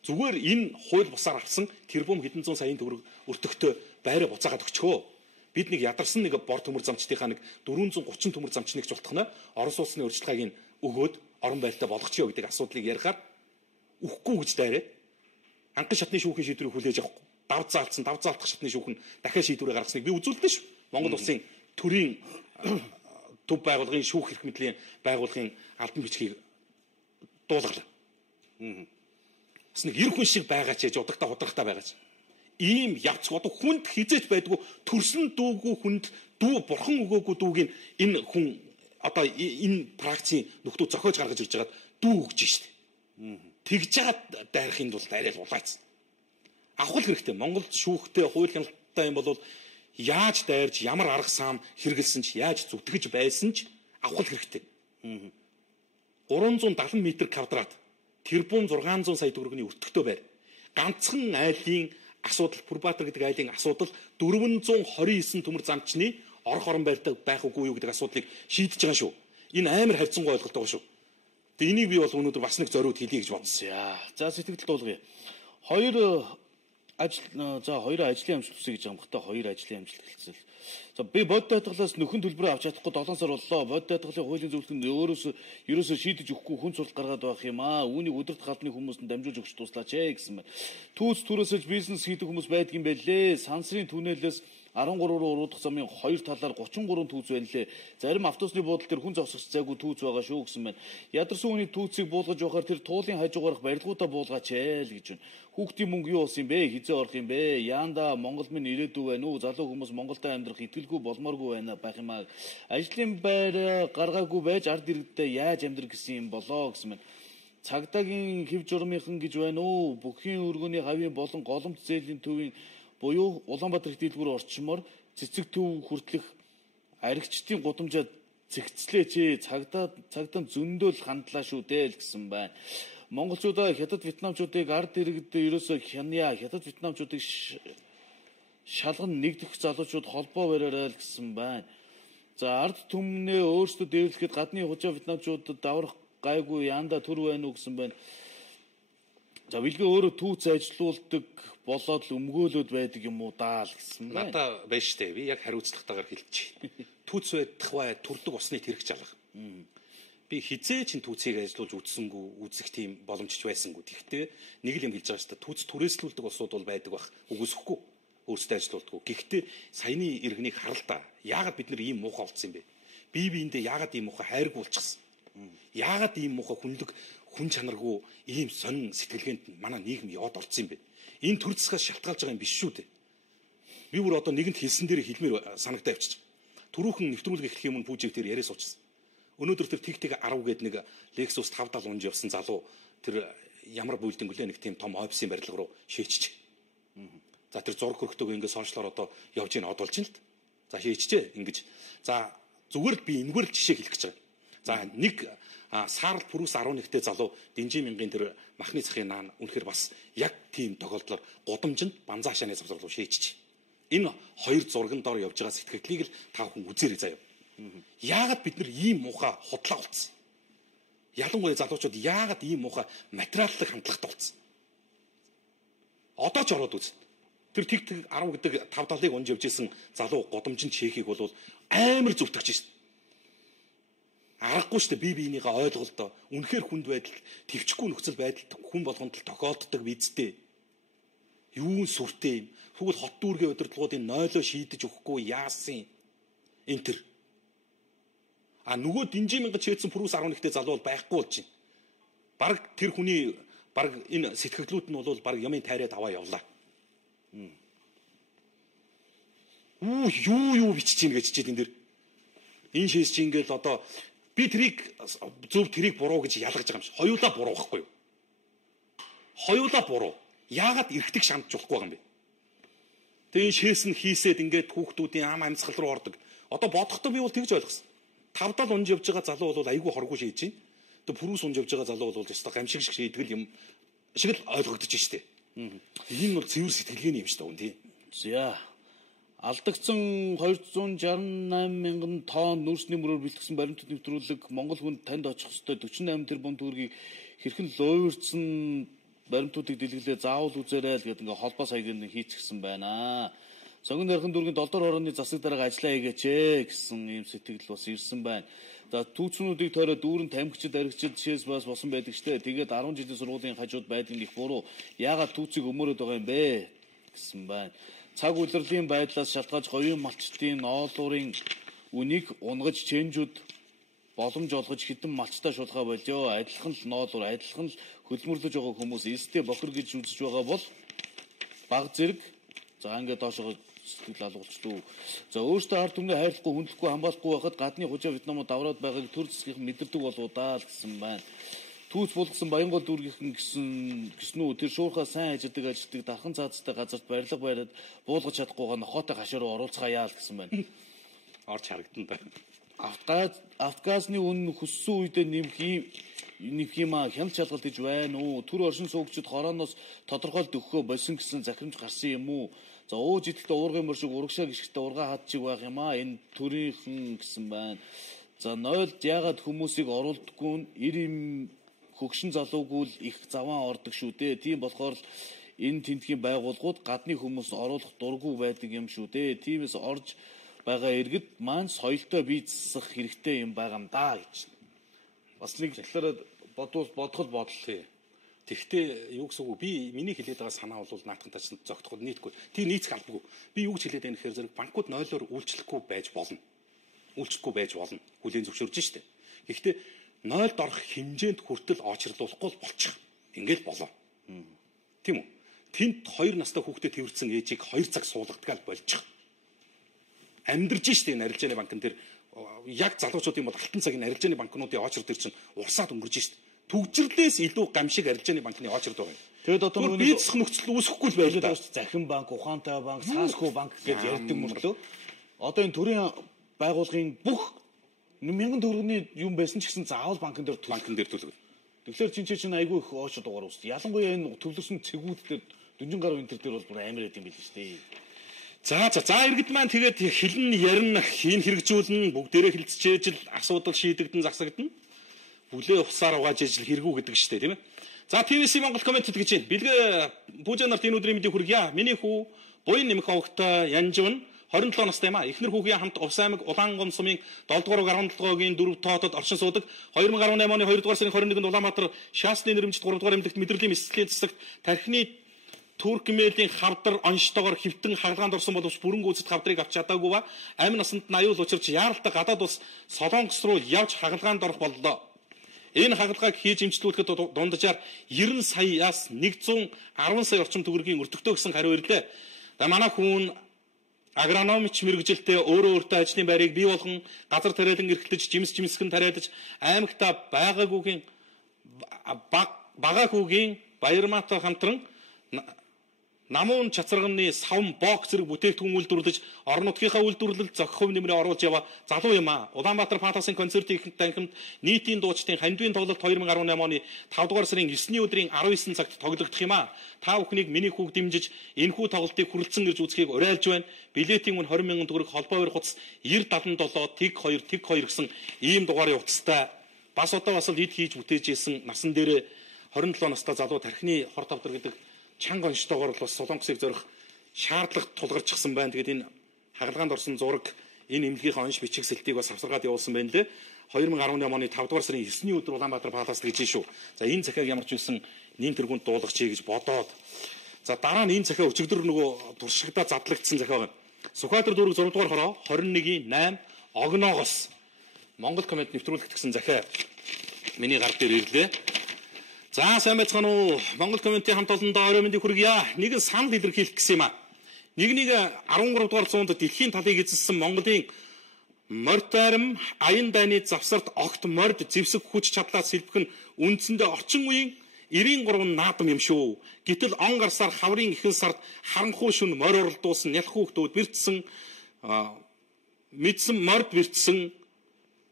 Зүгээр энэ хууль бусаар авсан тэрбум хэдэн зуун саяын төгрөг өртөгтөө байраа буцаагаад өгчхөө. Бид нэг ядарсан нэг бор төмөр замчдынхаа нэг 430 төмөр замчныг жуултахна орон сууцны урьдчилгааг нь өгөөд орон байлтаа болгочихё гэдэг асуудлыг ярихаар үхгүй гэж дайраад анхан шатны шүүхийн шийдвэрийг хүлээж авахгүй. Дав заалтах шатны шүүх нь дахиад шийдвэрээ гаргасныг би үзүүлдэ шүү. Монгол улсын төрийн төв байгууллагын шүүх эрх мэдлийн байгууллагын албан бичгийг дуулгалаа. Бас нэг 90 хүн шиг байгаа ч жудагтай худрагтай байгаа ч. Ийм явц одоо хүнд хизээч байдгүй төрсөн дүүгүй хүнд дүү бурхан өгөөгүй дүүг энэ хүн одоо энэ практикийн нөхдөө зохиож гаргаж ирж байгаад дүү өгж штэ. Тэгж жаад дайрахын тулд арай л улаацсан. Авах хэрэгтэй. Монголд шүүхтэй хууль хяналттай юм бол яаж дайрж ямар арга саам хэрэгэлсэн ч яаж зүтгэж байсан ч авах хэрэгтэй. 370 м квадрат тэрбум 600 сая төгрөгийн өртөгтэй байр. Ганцхан айлын асуудал Бүрбаатар гэдэг айлын асуудал 429 төмөр замчны орох орон байлтай байх үгүй юу гэдэг асуудлыг шийдэж байгаа шүү. Энэ амар харьцангуй ойлголт байгаа шүү. Тэгээ энийг би бол өнөөдөр бас нэг зориуд хэлье гэж бодсон. За сэтгэл дуулгая. Хоёр ажлын амжилт хүсье гэж байгаа юм бахта хоёр ажлын амжилт хэлцэл. За би бод дайдгалаас нөхөн төлбөрөө авч чадахгүй 7 сар боллоо. Бод дайдгалын хуулийн зөвлөлтөнд ерөөсөө шийдэж өгөхгүй хүн суралт гаргаад байх юм аа. Үүнийг өдөрт галбны хүмүүст нь дамжуулж өгч туслаач гэсэн мэн. Түүц түрээсэж бизнес хийдэг хүмүүс байдгийн байлээ. Сансрын түнэлээс 13 руу уруудах замын хоёр талаар 33 түүц байна лээ. Зарим автобусны буудлын дээр хүн зогсох зайгүй түүц байгаа шүү гэсэн байна. Ядарсан хүний түүцийг буулгаж явахаар тэр туулын хажуугаарх барилгуудаа буулгаач ээ л гэж байна. Хүүхдийн мөнгө юу болсон юм бэ? Хизээ орох юм бэ? Яанда Монгол минь ирээдүй байна уу? Залуу хүмүүс Монголд амьдрах итгэлгүй болмооргүй байна байх юм аа. Ажлын байр гаргаагүй байж ард иргэдээ яаж амьдрах гэсэн юм болоо гэсэн байна. Цагдаагийн хэв журмынхан гэж байна уу? Бүхний өргөний хавийн болон голомт зээлийн төвийн буюу Улаанбаатар их дэлгүүр орчмоор цэцэг төв хүртэлх аригчдын гудамжаа зэгцлээ чи цагтаа зөндөөл хандлаа шүү дээ л гэсэн байна. Монголчуудаа хятад вьетнамчуудыг ард иргэд ерөөсөө хятад вьетнамчуудыг шалган нэгдэх залуучууд холбоо бариарай л гэсэн байна. За ард түмнээ өөрсдөө дээрлэхэд гадны хужаа вьетнамчуудад даврах гайгүй янда төр байна уу гэсэн байна. За билгээ өөрөө түүц ажилуулдаг болоод л өмгөөлөд байдаг юм уу даа л гэсэн байна. Надаа байна штэ. Би яг хариуцлагатайгаар хэлж байна. Түүц байдах бай төрдөг усны тэрэгч алга. Би хизээ чин түүцийг ажиллуулж үтсэнгүү үзэх тийм боломжч байсангүй. Тэгэхдээ нэг л юм хэлж байгаа штэ. Түүц түрээслүүлдэг улсууд бол байдаг бах. Үгүйсэхгүй. Өөрсдөө ажиллуулдаг. Гэхдээ саяны иргэнийг харалтаа. Яагаад бид нар ийм муухай болцсон юм бэ? Бие биендээ яагаад ийм муухай хайргүй болчихсон? Яагаад ийм муухай хүн чанаргүй ийм сонин сэтгэлгээнд манай нийгэм яваад орсон юм бэ? Энэ төр засгаас шалтгаалж байгаа юм биш шүү дээ. Би бүр одоо нэгэнт хэлсэн дээр хэлмээр санагдаа явчих. Түрүүхэн нэвтрүүлэг эхлэх юм пүүжиг дээр яриа суучсан. Өнөөдөр тэр тэг 10 гээд нэг Lexus 570 унж явсан залуу тэр ямар бүлдэнгүлээ нэг тийм том офисын барилга руу шээчж. За тэр зураг хөргөтөг ингээд сошиалоор одоо явж ийн одолж ин л. За шээчжээ ингэж. За зүгээр л би энэгээр л жишээ хэлэх гэж байгаа. За нэг саарл пүрүс 11-тэй залуу Дэнжи мянгийн тэр махны цахын наан үнэхээр бас яг тийм тохиолдлоор гудамжинд банзаа хашааны завсар руу шээчж. Энэ хоёр зурган доор явж байгаа сэтгэлдлийг л та бүхэн үзээрэй заяа. Яагаад бид нар ийм муухай худлаа болцсон? Ялангуяа залуучууд яагаад ийм муухай материаллык хандлагатай болцсон? Одоо ч ороод үз. Тэр тэг 10 гэдэг 570-ыг унж явж исэн залуу годомжинд шээхийг бол амар зүвтгэж шээ. Аргагүй шүү дээ бие биенийхээ ойлголтоо үнэхээр хүнд байдал төвчгүй нөхцөл байдал хүн болгонд л тохиолддог бидтэй. Юун сүртэй юм. Тэгвэл хот дүүргийн удирдлагуудын нойлоо шийдэж өгөхгүй яасан энэ тэр. Нөгөө Дэнжи мянга чийдсэн пүрүс 11-тэй залуу бол байхгүй болж байна. Бараг тэр хүний бараг энэ сэтгэлдлүүд нь бол бараг ямын тайраад аваа явлаа. Юу бичиж ийн гэж чийд энэ дэр. Энэ шээс чи ингээл одоо би тэрийг зөв тэрийг буруу гэж ялгаж байгаа юм шиг. Хоёулаа буруу байхгүй юу? Хоёулаа буруу. Яагаад эргэдэг шандж болохгүй юм бэ? Тэгээ шээс нь хийсээд ингээд хүүхдүүдийн ам амьсгал руу ордог. Одоо бодохдоо би бол тэгж ойлгосон. 5-7 унж явж байгаа залуу бол айгүй хоргүй шийдэж байна. Тэгээ пүрүс унж явж байгаа залуу бол өстой гамшиг шиг шийдгэл юм шиг л ойлгогдож байна шүү дээ. Энэ бол цэвэр сэтгэлгээний юм шүү дээ. За. Алдагдсан 268 мянган тонн нүүрсний мөрөөр бэлтгэсэн баримтат нэвтрүүлэг Монгол хүнд танд очих ёстой 48 тэрбум төгрөгийг хэрхэн луурдсан баримтуудыг дэлгэлээ заавал үзээрэй л гэдэг ингээ холбоо саягийн хийчихсэн байна. Сонгон нархан дүүргийн 7 дор орооны засаг дарга ажиллаа хийгээч гэсэн ийм сэтгэл бас ирсэн байна. За түүцнүүдийг тойроо дүүрэн тамхичд аригчид жишээс бас босон байдаг штэ. Тэгээд 10 жилийн сургуулийн хажууд байдаг их буруу. Яагаад түүцийг өмөрөөд байгаа юм бэ гэсэн байна. Цаг улирлын байдлаас шалтгаалж говийн малчтын ноолуурын үнийг унгаж чэнжүүд боломж олгож хідэн малчтаа шулхаа болжоо. Адилхан л ноолуур, адилхан л хөлмөрлөж байгаа хүмүүс эстэй бохир гэж үзэж байгаа бол баг зэрэг за ингээд доошоо сэтгэл алгуулчлаа. За өөртөө ард түмний хайрлахгүй, хүндлэхгүй, хамгаалахгүй байхад гадны хужаа Вьетнамд давраад байгааг төр засгийн мэдэрдэг болов даа л гэсэн байна. Түүц болгосон Баянгол дүүргийнхэн гиснүү тэр шуурхаа сайн ажилладаг дархан цаазтай газарт барилга бариад буулгаж чадахгүйгаа нохоотой гашаа руу оруулцгаая л гэсэн байна. Орж харагдан байна. Автогазны үн хөссөн үедээ нэмэх юм хяналт шалгалт гэж байна уу? Түр оршин суугчид хорооноос тодорхойлт өгөхөө болсон гэсэн захирамж гарсан юм уу? За ууж идэхдээ уургын мөр шиг урагшаа гიშгтээ ургаа хад чиг байх юм аа. Энэ төрийнхэн гэсэн байна. За нойлд яагаад хүмүүсийг оруулдаггүй нь 90 хөгшин залуугүй л их заван ордог шүү дээ. Тийм болохоор л энэ тентхийн байгууллагууд гадны хүмүүс оруулах дургүй байдаг юм шүү дээ. Тиймээс орж байгаа иргэд маань соёлтой бие засах хэрэгтэй юм байгаа юм даа гэж. Бас нэг талаараа бодхол бодол. Тэгвэл юу гэсэн үг би миний хэлээд байгаа санаа бол наадхантай ч зогтоход нийтгүй. Тийм нийцэх албагүй. Би юу гэж хэлээд байна гэхээр зэрэг банкуд нойлоор үйлчлэхгүй байж болно. Үйлчлэхгүй байж болно. Хүлээн зөвшөөрж штэ. Гэхдээ нойлд орох хэмжээнд хүртэл очрлуулахгүй болчих. Ингээл болоо. Тийм үү? Тэнд 2 настай хүүхдэд тэрвэрсэн ээжийг 2 цаг суулгадгаал болчих. Амьдарч штэ энэ арилжааны банкн дээр яг залуучуудын бол алтан цагийн арилжааны банкнуудын очрод төр чинь урсаад өнгөрж штэ. Түгжирлээс илүү гамшиг арилжааны банкны очрод байгаа юм. Тэгэд одоо нөгөө бизнес нөхцөл үүсэхгүй л байлаа. Захин банк, Ухаантай банк, Сааско банк гэж ярьдаг мөрлөө. Одоо энэ төрийн байгууллагын бүх 1000 төгрөгийн юм байсан ч гэсэн заавал банкн дээр төлөв. Тэгэхээр чинь айгүй их ооч дугаар үүсдэг. Ялангуяа энэ төвлөрсөн цэгүүд дээр дүнжин гаруй энэ төр бол бүр амар байд юм биш үү? За иргэд маань тэгээд хэлэн ярина, хийн хэрэгжүүлнэ, бүгдээрээ хилцчээж л асуудал шийдэгдэн засагдана. Бүлээ усаар угааж ижил хэрэгүү гэдэг штэ тийм ээ. За TVC Монгол коммент гэж байна. Бэлгээ Пүүжа нарт энэ өдрийн мэндийг хүргье. Миний хүү буян нэмэх огт Янжван 27 настай юм а. Эхнэр хүүгийн хамт Увс аймаг Улаангом сумын 7 дугаар 17-гийн 4 тоотод оршин суудаг. 2018 оны 2 дугаар сарын 21-нд Улаанбаатар Шаасны нэрмжит 3 дугаар эмнэлэгт мэдрэлийн эсрэлийн засагт тархины Туркмелийн хавдар онцтойгоор хэвтэн хагалгаанд орсон боловч бүрэн гүйцэд хавдрыг авч чадаагүй ба амин насанд 80 учирч яаралтай гадаад ус Солонгос руу явж хагалгаанд орох боллоо. Энэ хагалгааг хийж имжлүүлэхэд дунджаар 90 саяас 110 сая орчим төгрөгийн өртөгтэй гэсэн хариу ирлээ. Манай хүн агрономич мэрэгжилтэй өөртөө ажлын байрыг бий болгон газар тариалан эрхлэж жимсгэн тариалж аймагта байгаагүйгийн багаагүйгийн Баярмаатай хамтран намуун чацарганы савн бок зэрэг бүтээгдэхүүн үйлдвэрлэж орон нутгийнхаа үйлдвэрлэлд зохих хөв нэмрээ оруулж яваа залуу юм а. Улаанбаатар Патасын концертын ихэнх танхимд нийтийн дуучдын хандивын тоглолт 2018 оны 5 дугаар сарын 9-ний өдрийн 19 цагт тоглогдох юм а. Та бүхнийг миний хүүг дэмжиж энэхүү тоглолтыг хүрэлцэн ирж үзхийг уриалж байна. Билетийн үн 20,000 төгрөг холбоо 2 хуудас 977 тэг 2 гэсэн ийм дугаарыг утастай бас одоо бас л эд хийж бүтээж исэн насан дээр 27 настай залуу тархины хор тавдар гэдэг чанга онцтойгоор бас Солонгосыг зорих шаардлага тулгарчихсан байна. Тэгээд энэ хагалгаанд орсон зураг энэ эмнэлгийн онц бичиг сэлтийг бас авсаргаад явуулсан байна лээ. 2018 оны 5 дугаар сарын 9-ний өдөр Улаанбаатар Паласт гэж шүү. За энэ захиаг ямар ч үсэн нэм тэргуунд дуулгачээ гэж бодоод. За дараа нь энэ захиа өчигдөр нөгөө туршигдаа задлагдсан захиа байна. Сүхбаатар дүүрэг 6 дугаар хороо 21-8 огноогоос Монгол коммент нэвтрүүлэгт гэсэн захиа миний гар дээр ирлээ. За сайн байцгаана уу. Монгол комментийн хамт олондоо орой мэндийг хүргье. Нэгэн санал илэрхийлэх гэсэн юм а. Нэг 13 дугаар зуунд дэлхийн талыг эзэлсэн Монголын морьтарим аян дайны завсарт огт морд зэвсэг хүч чадлаа сэлбэх нь үндсэндээ орчин үеийн 93 наадам юм шүү. Гэтэл он гарсаар хаврын ихэнх сард харанхуй шүн морь оролдуулсан нялх хүүхдүүд бэртсэн мэдсэн морд бэртсэн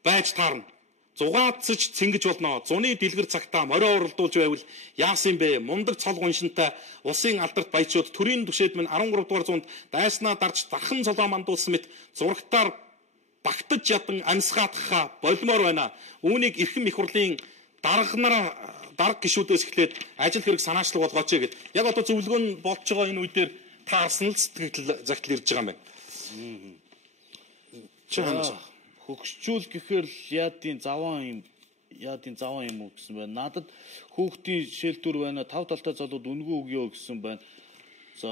байж таарна. Зугаацж цэнгэж болно. Зуны дэлгэр цагтаа морио оролдуулж байвал яасан бэ? Мундаг цол гуншинтай улсын алдарт баячууд төрийн түшээд минь 13 дугаар зуунд дайснаа дарж дархан цолоо мандуулсан мэт зурагтаар багтаж ядан амьсгаатхаа болмоор байна. Үүнийг эрхэм их хурлын дарга гишүүдээс эхлээд ажил хэрэг санаачлаг болгооч гэд. Яг одоо зөвлөгөө нь болж байгаа энэ үе дээр таарсан л сэтгэл загтал ирж байгаа юм байна. Хөгшчүүл гэхээр яадын заван юм уу гэсэн байна. Надад хүүхдийн шилтүр байна. 5 талтай залууд үнгүү өгөө гэсэн байна. За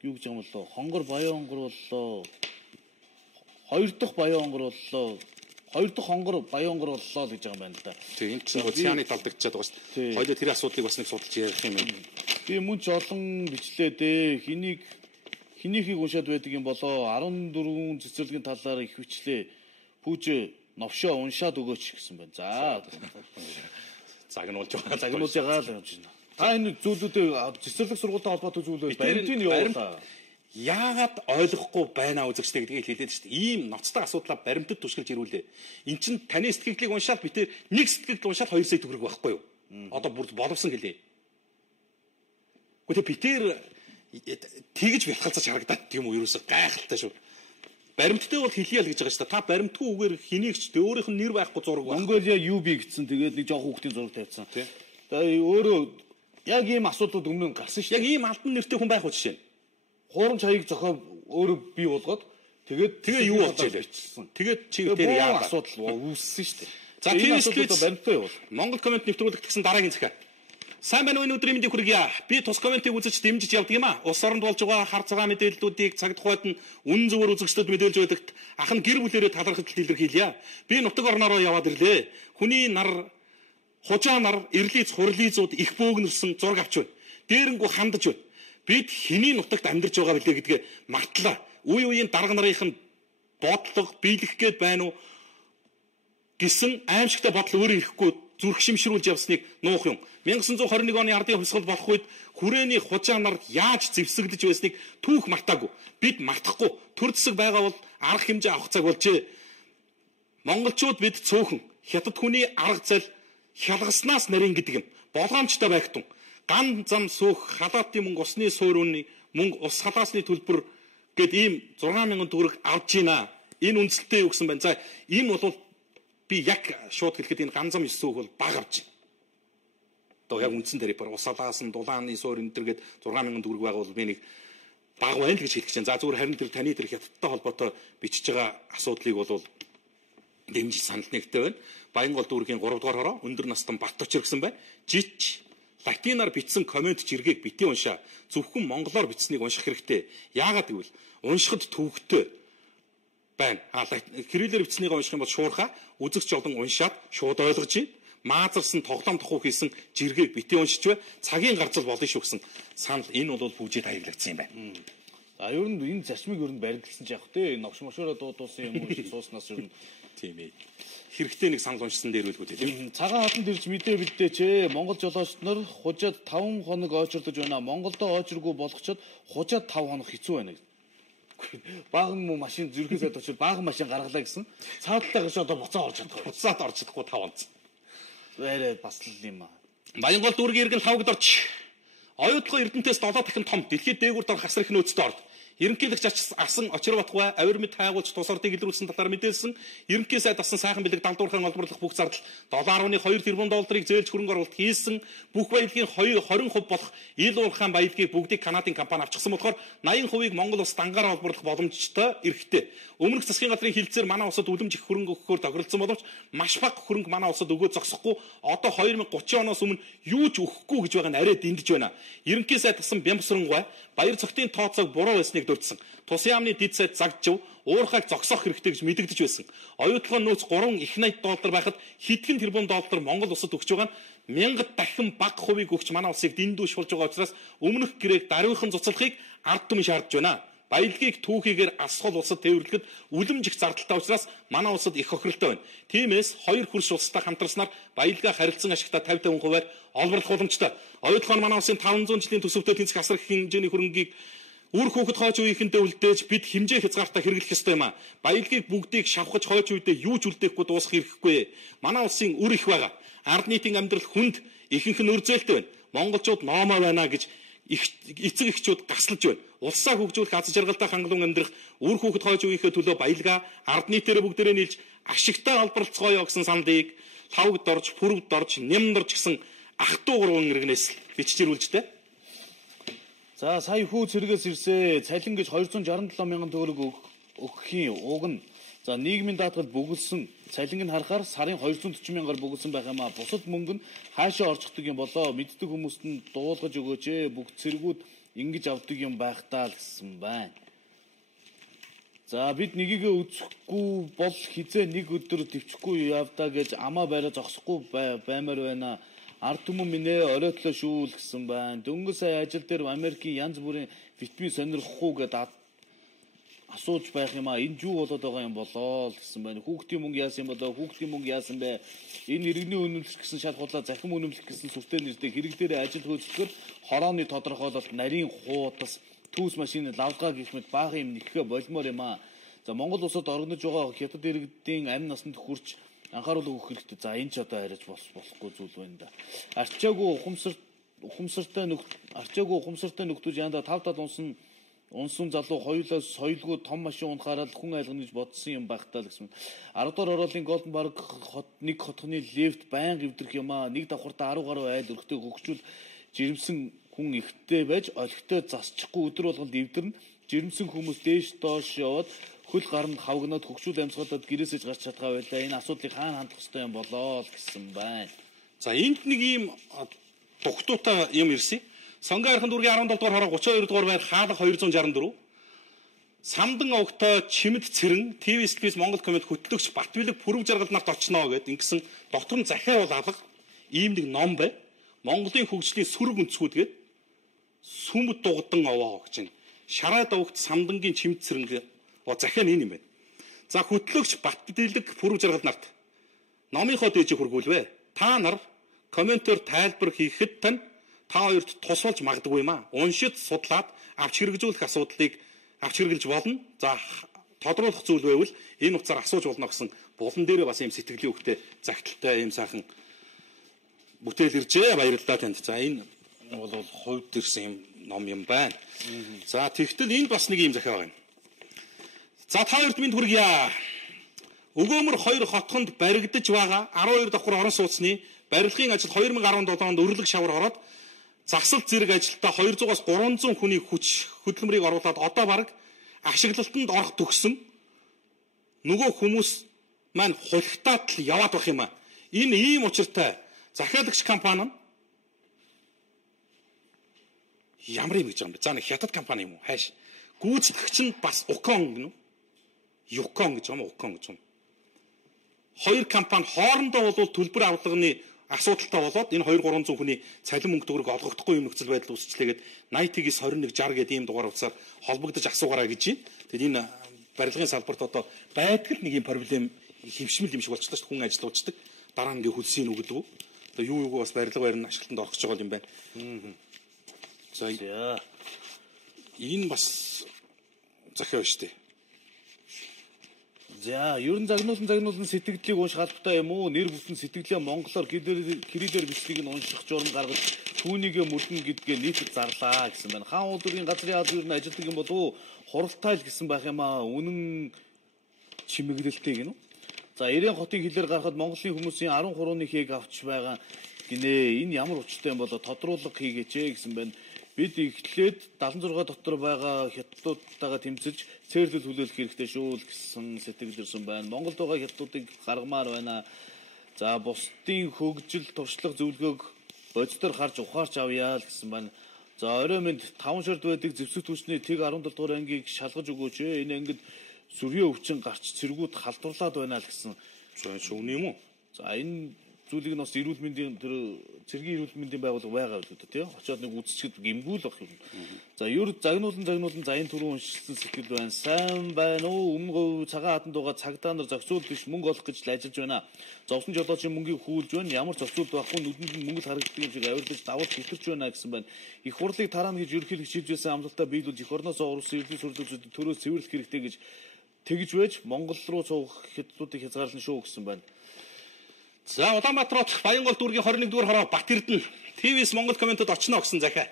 юу гэж юм болоо? Хонгор баян хонгор боллоо. 2 дахь баян хонгор боллоо. 2 дахь хонгор баян хонгор боллоо гэж байгаа юм байна л да. Тийм энэ чинь цааны талдагдчихад байгаа шүү дээ. Хоёулаа тэр асуудлыг бас нэг судалж ярих юм байна. Би мөн ч олон бичлээ дээ. Хинийхийг уншаад байдаг юм болоо 14 цэцэрлэгийн талаар их бичлээ. Пүүж новшоо уншаад өгөөч гэсэн байна. За. Загнуулж байгаа л юм чинь. Энэ зүйлүүдээ цэцэрлэг сургуультай холбоотой зүйлүүд баримтын явуулаа. Яагаад ойлгохгүй байна үзэгчтэй гэдгийг хэлээд шүү дээ. Ийм ноцтой асуудлаа баримтад түшгэлж ирүүлээ. Эн чинь таны сэтгэлийг уншаад битээ нэг сэтгэлд уншаад 2 сая төгрөг байхгүй юу? Одоо бүр боловсон гэлээ. Гэхдээ битээр тэгж бэлхалцаж харагдаад тийм үү ерөөсө гайхалтай шүү. Баримттай бол хэлье л гэж байгаа шүү дээ. Та баримтгүй үгээр хинийгч өөрийнх нь нэр байхгүй зураг байна. Монголиа UB гэсэн тэгээд нэг жоох хүүхдийн зураг тавьсан. Тэгээ өөрөө яг ийм асуудлууд өмнө нь гарсан шүү. Яг ийм албан нэртэй хүн байх уу жишээ нь. Хуурамч хаяг зохио өөрөө бий болгоод тэгээ юу болж илэрчсэн. Тэгээд чи дээр яа асуудал үүссэн шүү дээ. За тийм эсвэл баримттай бол Монгол коммент нэвтрүүлэгт гэсэн дараагийн захиа. Сайн байна уу энэ өдрийн мэндийг хүргье. Би тус комментиг үзэж дэмжиж явдаг юм а. Улс оронд болж байгаа хар цагаан мэдээллүүдийг цагт тухайд нь үнэн зөвөр үзэгчдэд мэдээлж байдагт ах нь гэр бүлээрээ талархалт илэрхийлье. Би нутаг орноороо яваад ирлээ. Хүний нар хужаа нар эрлиц хурлизууд их бөөгнөрсөн зураг авч байна. Дээрэнгүү хандаж байна. Бид хэний нутагт амьдарч байгаа билээ гэдгээ мартлаа. Үе үеийн дарга нарын бодлого биелэх гээд байна уу гэсэн аимшигтай бодол өөрөө ирэхгүй зүрх шимшрүүлж явсныг нуух юм. 1921 оны ардын хувьсгал болох үед хүрээний хужаа нар яаж зэвсэгдэж байсныг түүх мартаагүй. Бид мартахгүй. Төр зэсэг байгаа бол арга хэмжээ авах цаг болжээ. Монголчууд бид цөөхөн хятад хүний арга зал хялгаснаас нарийн гэдэг юм. Болгоомжтой байгтун. Ган зам суух халаатын мөнгө усны суурьны мөнгө ус халаасны төлбөр гэд ийм 6,000 төгрөг авж гинэ. Энэ үнэлттэй юу гэсэн байна. За энэ бол би яг шууд хэлэхэд энэ ган зам суух бол бага авж байна. Одоо яг үндсэн тарифаар ус халаасан дулааны суурь энэ төр гэд 6,000 төгрөг байгаа бол би нэг бага байна л гэж хэлэх чинь. За зүгээр харин тэр таны тэр хятадтай холбоотой бичиж байгаа асуудлыг бол дэмжиж санал нэгтэй байна. Баянгол дүүргийн 3 дугаар хороо өндөр настан Батточир гэсэн байна. Жич латинаар бичсэн комент жиргэг битгий уншаа. Зөвхөн монголоор бичсэнийг унших хэрэгтэй. Яагаад гэвэл уншихад төвөгтэй байна. Кириллээр бичсэнийг унших юм бол шуурхаа үзэгч олон уншаад шууд ойлгож байна. Маазарсан тоглоом тохуу хийсэн жиргэг битгий уншиж бай. Цагийн гарцал болно шүү гэсэн санал энэ бол бүжид аяглагдсан юм байна. За ер нь энэ зарчмыг ер нь баримтлсан ч яах вэ? Новш мошороо дуудуулсан юм уу сууснаас ер нь тийм ээ. Хэрэгтэй нэг санал уншсан дээр үлгүүд тийм. Цагаан хатанд ирж мэдээ бэлдээ ч Монгол жолоочд нар хужаад 5 хоног очирдож байна. Монголдо очиргүй болгочод хужаад 5 хоног хэцүү байна. Баахан муу машин зүрхээ сайд очиж баахан машин гаргалаа гэсэн. Цааталтаа гэж одоо буцаа орж чадахгүй. Буцаад орж чадахгүй 5 онц. Арай бас л юм аа. Баянгол дүүргийн иргэн хавгад орч оюутлогын эрдэнтээс 7 дахин том дэлхийд дээгүүр дор хасрах нөөцтэй орд. Ерөнхийлөгч асан очир батгай авир мэд хайгуулж тус ордыг илрүүлсэн талаар мэдээлсэн. Ерөнхий сайд асан сайхан бэлэг далдуурхан олборлох бүх зардал $7.2 тэрбум зээлж хөрөнгө оруулалт хийсэн. Бүх баялагын 20% болох ил уурхайн баялагийг бүгдийг Канадын компани авчихсан болохоор 80%-ийг Монгол улс дангаараа олборлох боломжтой эрхтэй. Өмнөх засгийн газрын хилцээр манай улсад үлэмж их хөрөнгө өгөхөөр тохиролцсон боловч маш бага хөрөнгө манай улсад өгөө зогсохгүй. Одоо 2030 оноос өмнө юу ч өгөхгүй гэж байгаа нь арай дэндэж байна. Ерөнхий сайд асан Бямбсрангуй баяр цогтын тооцоог буруу байсныг дурдсан. Тус яамны дид сайд загжив уурхайг зогсоох хэрэгтэй гэж мэдэгдэж байсан. Оюутлогын нөөц $380 байхад хэдхэн тэрбум доллар Монгол улсад өгч байгаа нь 1000 дахин бага хувийг өгч манай улсыг дэндүү шулж байгаа учраас өмнөх гэрээг даруйхан цуцлахыг ард түмэн шаардж байна. Баялагийг түүхийгээр асхол улсад тээвэрлэхэд үлэмж их зардалтай учраас манай улсад их хохиролтой байна. Тиймээс хоёр хөрш улстай хамтарснаар баялагаа харилцан ашигтаа 50% олборлох боломжтой. Оюутлогын манай улсын 500 жилийн төсөвтэй тэнцэх асар их хэмжээний хөрөнгийг үр хүүхэд хойч үеийнхэндээ үлдээж бид хэмжээ хязгаартаа хэрэглэх ёстой юм а. Баялагийг бүгдийг шавхаж хойч үедээ юу ч үлдээхгүй дуусгах хэрэггүй. Манай улсын үр их байгаа. Ард нийтийн амьдрал хүнд ихэнх нь өрзөөлтэй байна. Монголчууд ноомоо байна гэж эцэг эхчүүд гаслаж байна. Улсаа хөгжүүлэх аз жаргалтай хангалуун амьдрах үр хүүхэд хойч үеийнхээ төлөө баялгаа ард нийтээрээ бүгдээрээ нийлж ашигтай олборлцгоё гэсэн саналыг Хавгад орж, Пүрвд орж, Нямд орж гэсэн ах トゥ гурван иргэнээс бичжирүүлжтэй. За сая хүү цэргээс ирсээ цалин гэж 267 мянган төгрөг өгөхийн уг нь за нийгмийн даатгалд бөглсөн цалинг нь харахаар сарын 240 мянгаар бөглсөн байх юм а. Бусад мөнгө нь хаашаа орчихдаг юм болоо мэддэг хүмүүст нь дуулгаж өгөөч бүх цэргүүд ингэж авдаг юм байх таа л гэсэн байна. За бид нэгийгээ үзэхгүй бол хизээ нэг өдөр төвчөхгүй явдаа гэж амаа бариа зогсохгүй баймаар байна. Ард түмэн минь оройтлоо шүү л гэсэн байна. Дөнгөж сая ажил дээр Америкийн янз бүрийн витамин сонирхгүй гэдээ асууж байх юм а. Энд юу болоод байгаа юм болоо л гэсэн байна. Хүүхдийн мөнгө яасан болоо, хүүхдийн мөнгө яасан бэ? Энэ иргэний үнэмлэх гэсэн шалгуулаа захим үнэмлэх гэсэн сүртэй нэртэй хэрэг дээр ажил хөөцөлгөр хорооны тодорхойлолт, нарийн хуутас, түүс машины лавга гэх мэт баахан юм нэхэ болмоор юм а. За Монгол улсад орогнож байгаа хятад иргэдийн амь насанд хүрч анхаарал өгөх хэрэгтэй. За энэ ч одоо арайж болохгүй зүйл байна да. Арчаагүй ухамсартай нөхдөж янда 5-7 унсан залуу хоёулаас соёлгүй том машин унахаараа хүн айлгана гэж бодсон юм багтаа л гэсэн. 10 дугаар ороолын Голден парк нэг хотхны лифт байнга эвдэрх юм а. Нэг давхартаа 10 гаруй айл өрхтөө хөгжүүл жирэмсэн хүн ихтэй байж олигтой засчихгүй өдөр болгонд эвдэрнэ. Жирэмсэн хүмүүс дээш доош яваад хөл гарна хавгнаад хөгжүүл амьсгалаад гэрээсэж гарч чадгаа байлаа. Энэ асуудлыг хаана хандах ёстой юм болоо л гэсэн байна. За энд нэг ийм тогтуутай юм ирсэн. Сонгон архан дүүргийн 17 дугаар хороо 32 дугаар байр хаалга 264. Самдан огтой чимэд цэрэн ТV Стилс Монгол комент хөтлөгч Батбилэг Пүрв жаргал нарт очноо гэд ингэсэн дотор нь захиа бол алга ийм нэг ном бай. Монголын хөгжлийн сүрэг өнцгүүдгээд сүмд дугадан овоо гэж байна. Шараа давагт самдангийн чимэд цэрэн захиа нь юм байна. За хөтлөгч Батбилэг Пүрв жаргал нарт номынхоо дээжийг хургуулвэ. Та нар комментээр тайлбар хийхэд тань та хоёрт тус болж магадгүй юм а. Уншид судлаад авч хэрэгжүүлэх асуудлыг авч хэрэгжилж болно. За тодруулах зүйл байвал энэ утсаар асууж болно гэсэн Булан дээрээ бас ийм сэтгэлийн хөвгтэй загталтай ийм сайхан бүтээл иржээ. Баярлалаа танд. За энэ бол хувьд ирсэн юм ном юм байна. За тэгтэл энд бас нэг ийм захиа байна. За та хоёрт минь хүргье. Өгөөмөр 2 хотхонд баригдаж байгаа 12 давхар орон сууцны барилгын ажил 2017 онд өрлөг шавар ороод засал зэрэг ажилтаа 200-аас 300 хүний хүч хөдөлмөрийг оруулаад одоо бараг ашиглалтанд орох төгсөн нөгөө хүмүүс маань хулигтаад л яваад байх юм аа. Энэ ийм учиртай захиалагч компани нь ямар юм гэж байгаа юм бэ? За нэг хятад компани юм уу? Хайш. Гүйцэтгэгч нь бас Укон гэнэ үү? Юкон гэж юм уу? Укон гэж юм. Хоёр компани хоорондоо бол төлбөр авлагын асуудалтай болоод энэ 2-300 хүний цалин мөнгө төгрөг олгохдохгүй юм нөхцөл байдал үүсчлээгээд 80-ийн 2160 гэдэг ийм дугаар утсаар холбогдож асуугаараа гэж байна. Тэгэд энэ барилгын салбарт одоо байдаг л нэг юм проблем хөвшмөл юм шиг болчихлоо шүү дээ. Хүн ажиллаучдаг. Дараа нь ингээ хөлсийн өгдөг. Одоо юу юуг бас барилга барин ашиглалтанд орох гэж байгаа юм байна. За энэ бас захиа байна шүү дээ. За, ер нь загнуулан сэтгэлдлийг унших албатай юм уу? Нэр бүхэн сэтгэлээ монголоор кириллээр бичлэгийг нь унших журам гаргаж түүнийгээ мөрдөн гэдгээ нийтэд зарлаа гэсэн байна. Хаан улдурын газрын алба ер нь ажилтдаг юм болов уу? Хуралтай л гэсэн байх юм аа. Үнэн чимэглэлтэй гинэ. За, 90 хотын хилээр гарахад Монголын хүмүүсийн 13-ны хээг авч байгаа гинэ. Энэ ямар учиртай юм болоо тодруулга хийгээч гэсэн байна. Бид эхлээд 76 дотор байгаа хятадуудтайгаа тэмцэж цээрлэл хүлээлгэх хэрэгтэй шүү л гэсэн сэтгэл ирсэн байна. Монголд байгаа хятадуудыг гаргамаар байна. За бусдын хөгжил туршлага зөвлөгөөг бодитоор харж ухаарч авъя л гэсэн байна. За орой минь 5 шард байдаг зэвсэг түвшний тэг 17 дугаар ангийг шалгаж өгөөч. Энэ ангид сүрийн өвчин гарч цэргүүд халдварлаад байна л гэсэн. За шүүн юм уу? За энэ зүйлийг нь бас эрүүл мэндийн тэр цэргийн эрүүл мэндийн байгууллага байгаа л үү тий. Очоод нэг үзчихэд гэмгүүл баг юм. За ер загнуулан за энэ түрүү уншилсан сэтгэл байна. Сайн байна уу? Өмнө цагаан хатанд байгаа цагдаа нар зохицуул биш мөнгө олох гэж ажиллаж байна. Зовсон жолоочийн мөнгийг хүүлж байна. Ямар зохицуул байхгүй нүдэнд нь мөнгө харагддаг юм шиг авирлаж давал хитэрч байна гэсэн байна. Их хурлыг тараана гэж ерөнхийлөгч шийдвэсэн амлалтаа биелүүлж эх орноосоо урсан эрдэнэ сурлуудад төрөөс цэвэрлэх хэрэгтэй гэж тэгж байж Монгол руу суух хятадуудыг хязгаарлана шүү гэсэн байна. За Улаанбаатар хот Баянгол дүүргийн 21 дугаар хороо Бат Эрдэнэ ТВ-с Монгол комментод очно гэсэн захиа.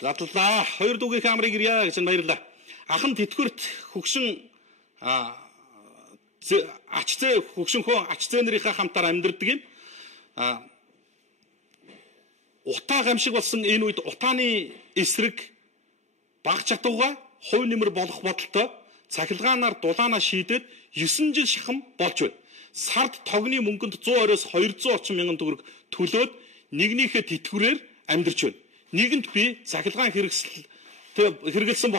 Задлаа 2 дүүгийн камерыг ирье гэж баярлалаа. Ахан тэтгэврт хөгшин ачцээ хөгшин хөө ачцээ нарийнхаа хамтаар амьдардаг юм. Утаа гамшиг болсон энэ үед утааны эсрэг баг чатууга хувь нэмэр болох бодолтой цахилгаанаар дулаанаа шийдээд 9 жил шахам болж байна. Сард тогны мөнгөнд 120-оос 200 орчим мянган төгрөг төлөөд нэгнийхээ тэтгэврээр амьдарч байна. Нэгэнд би цахилгаан хэрэгэлсэн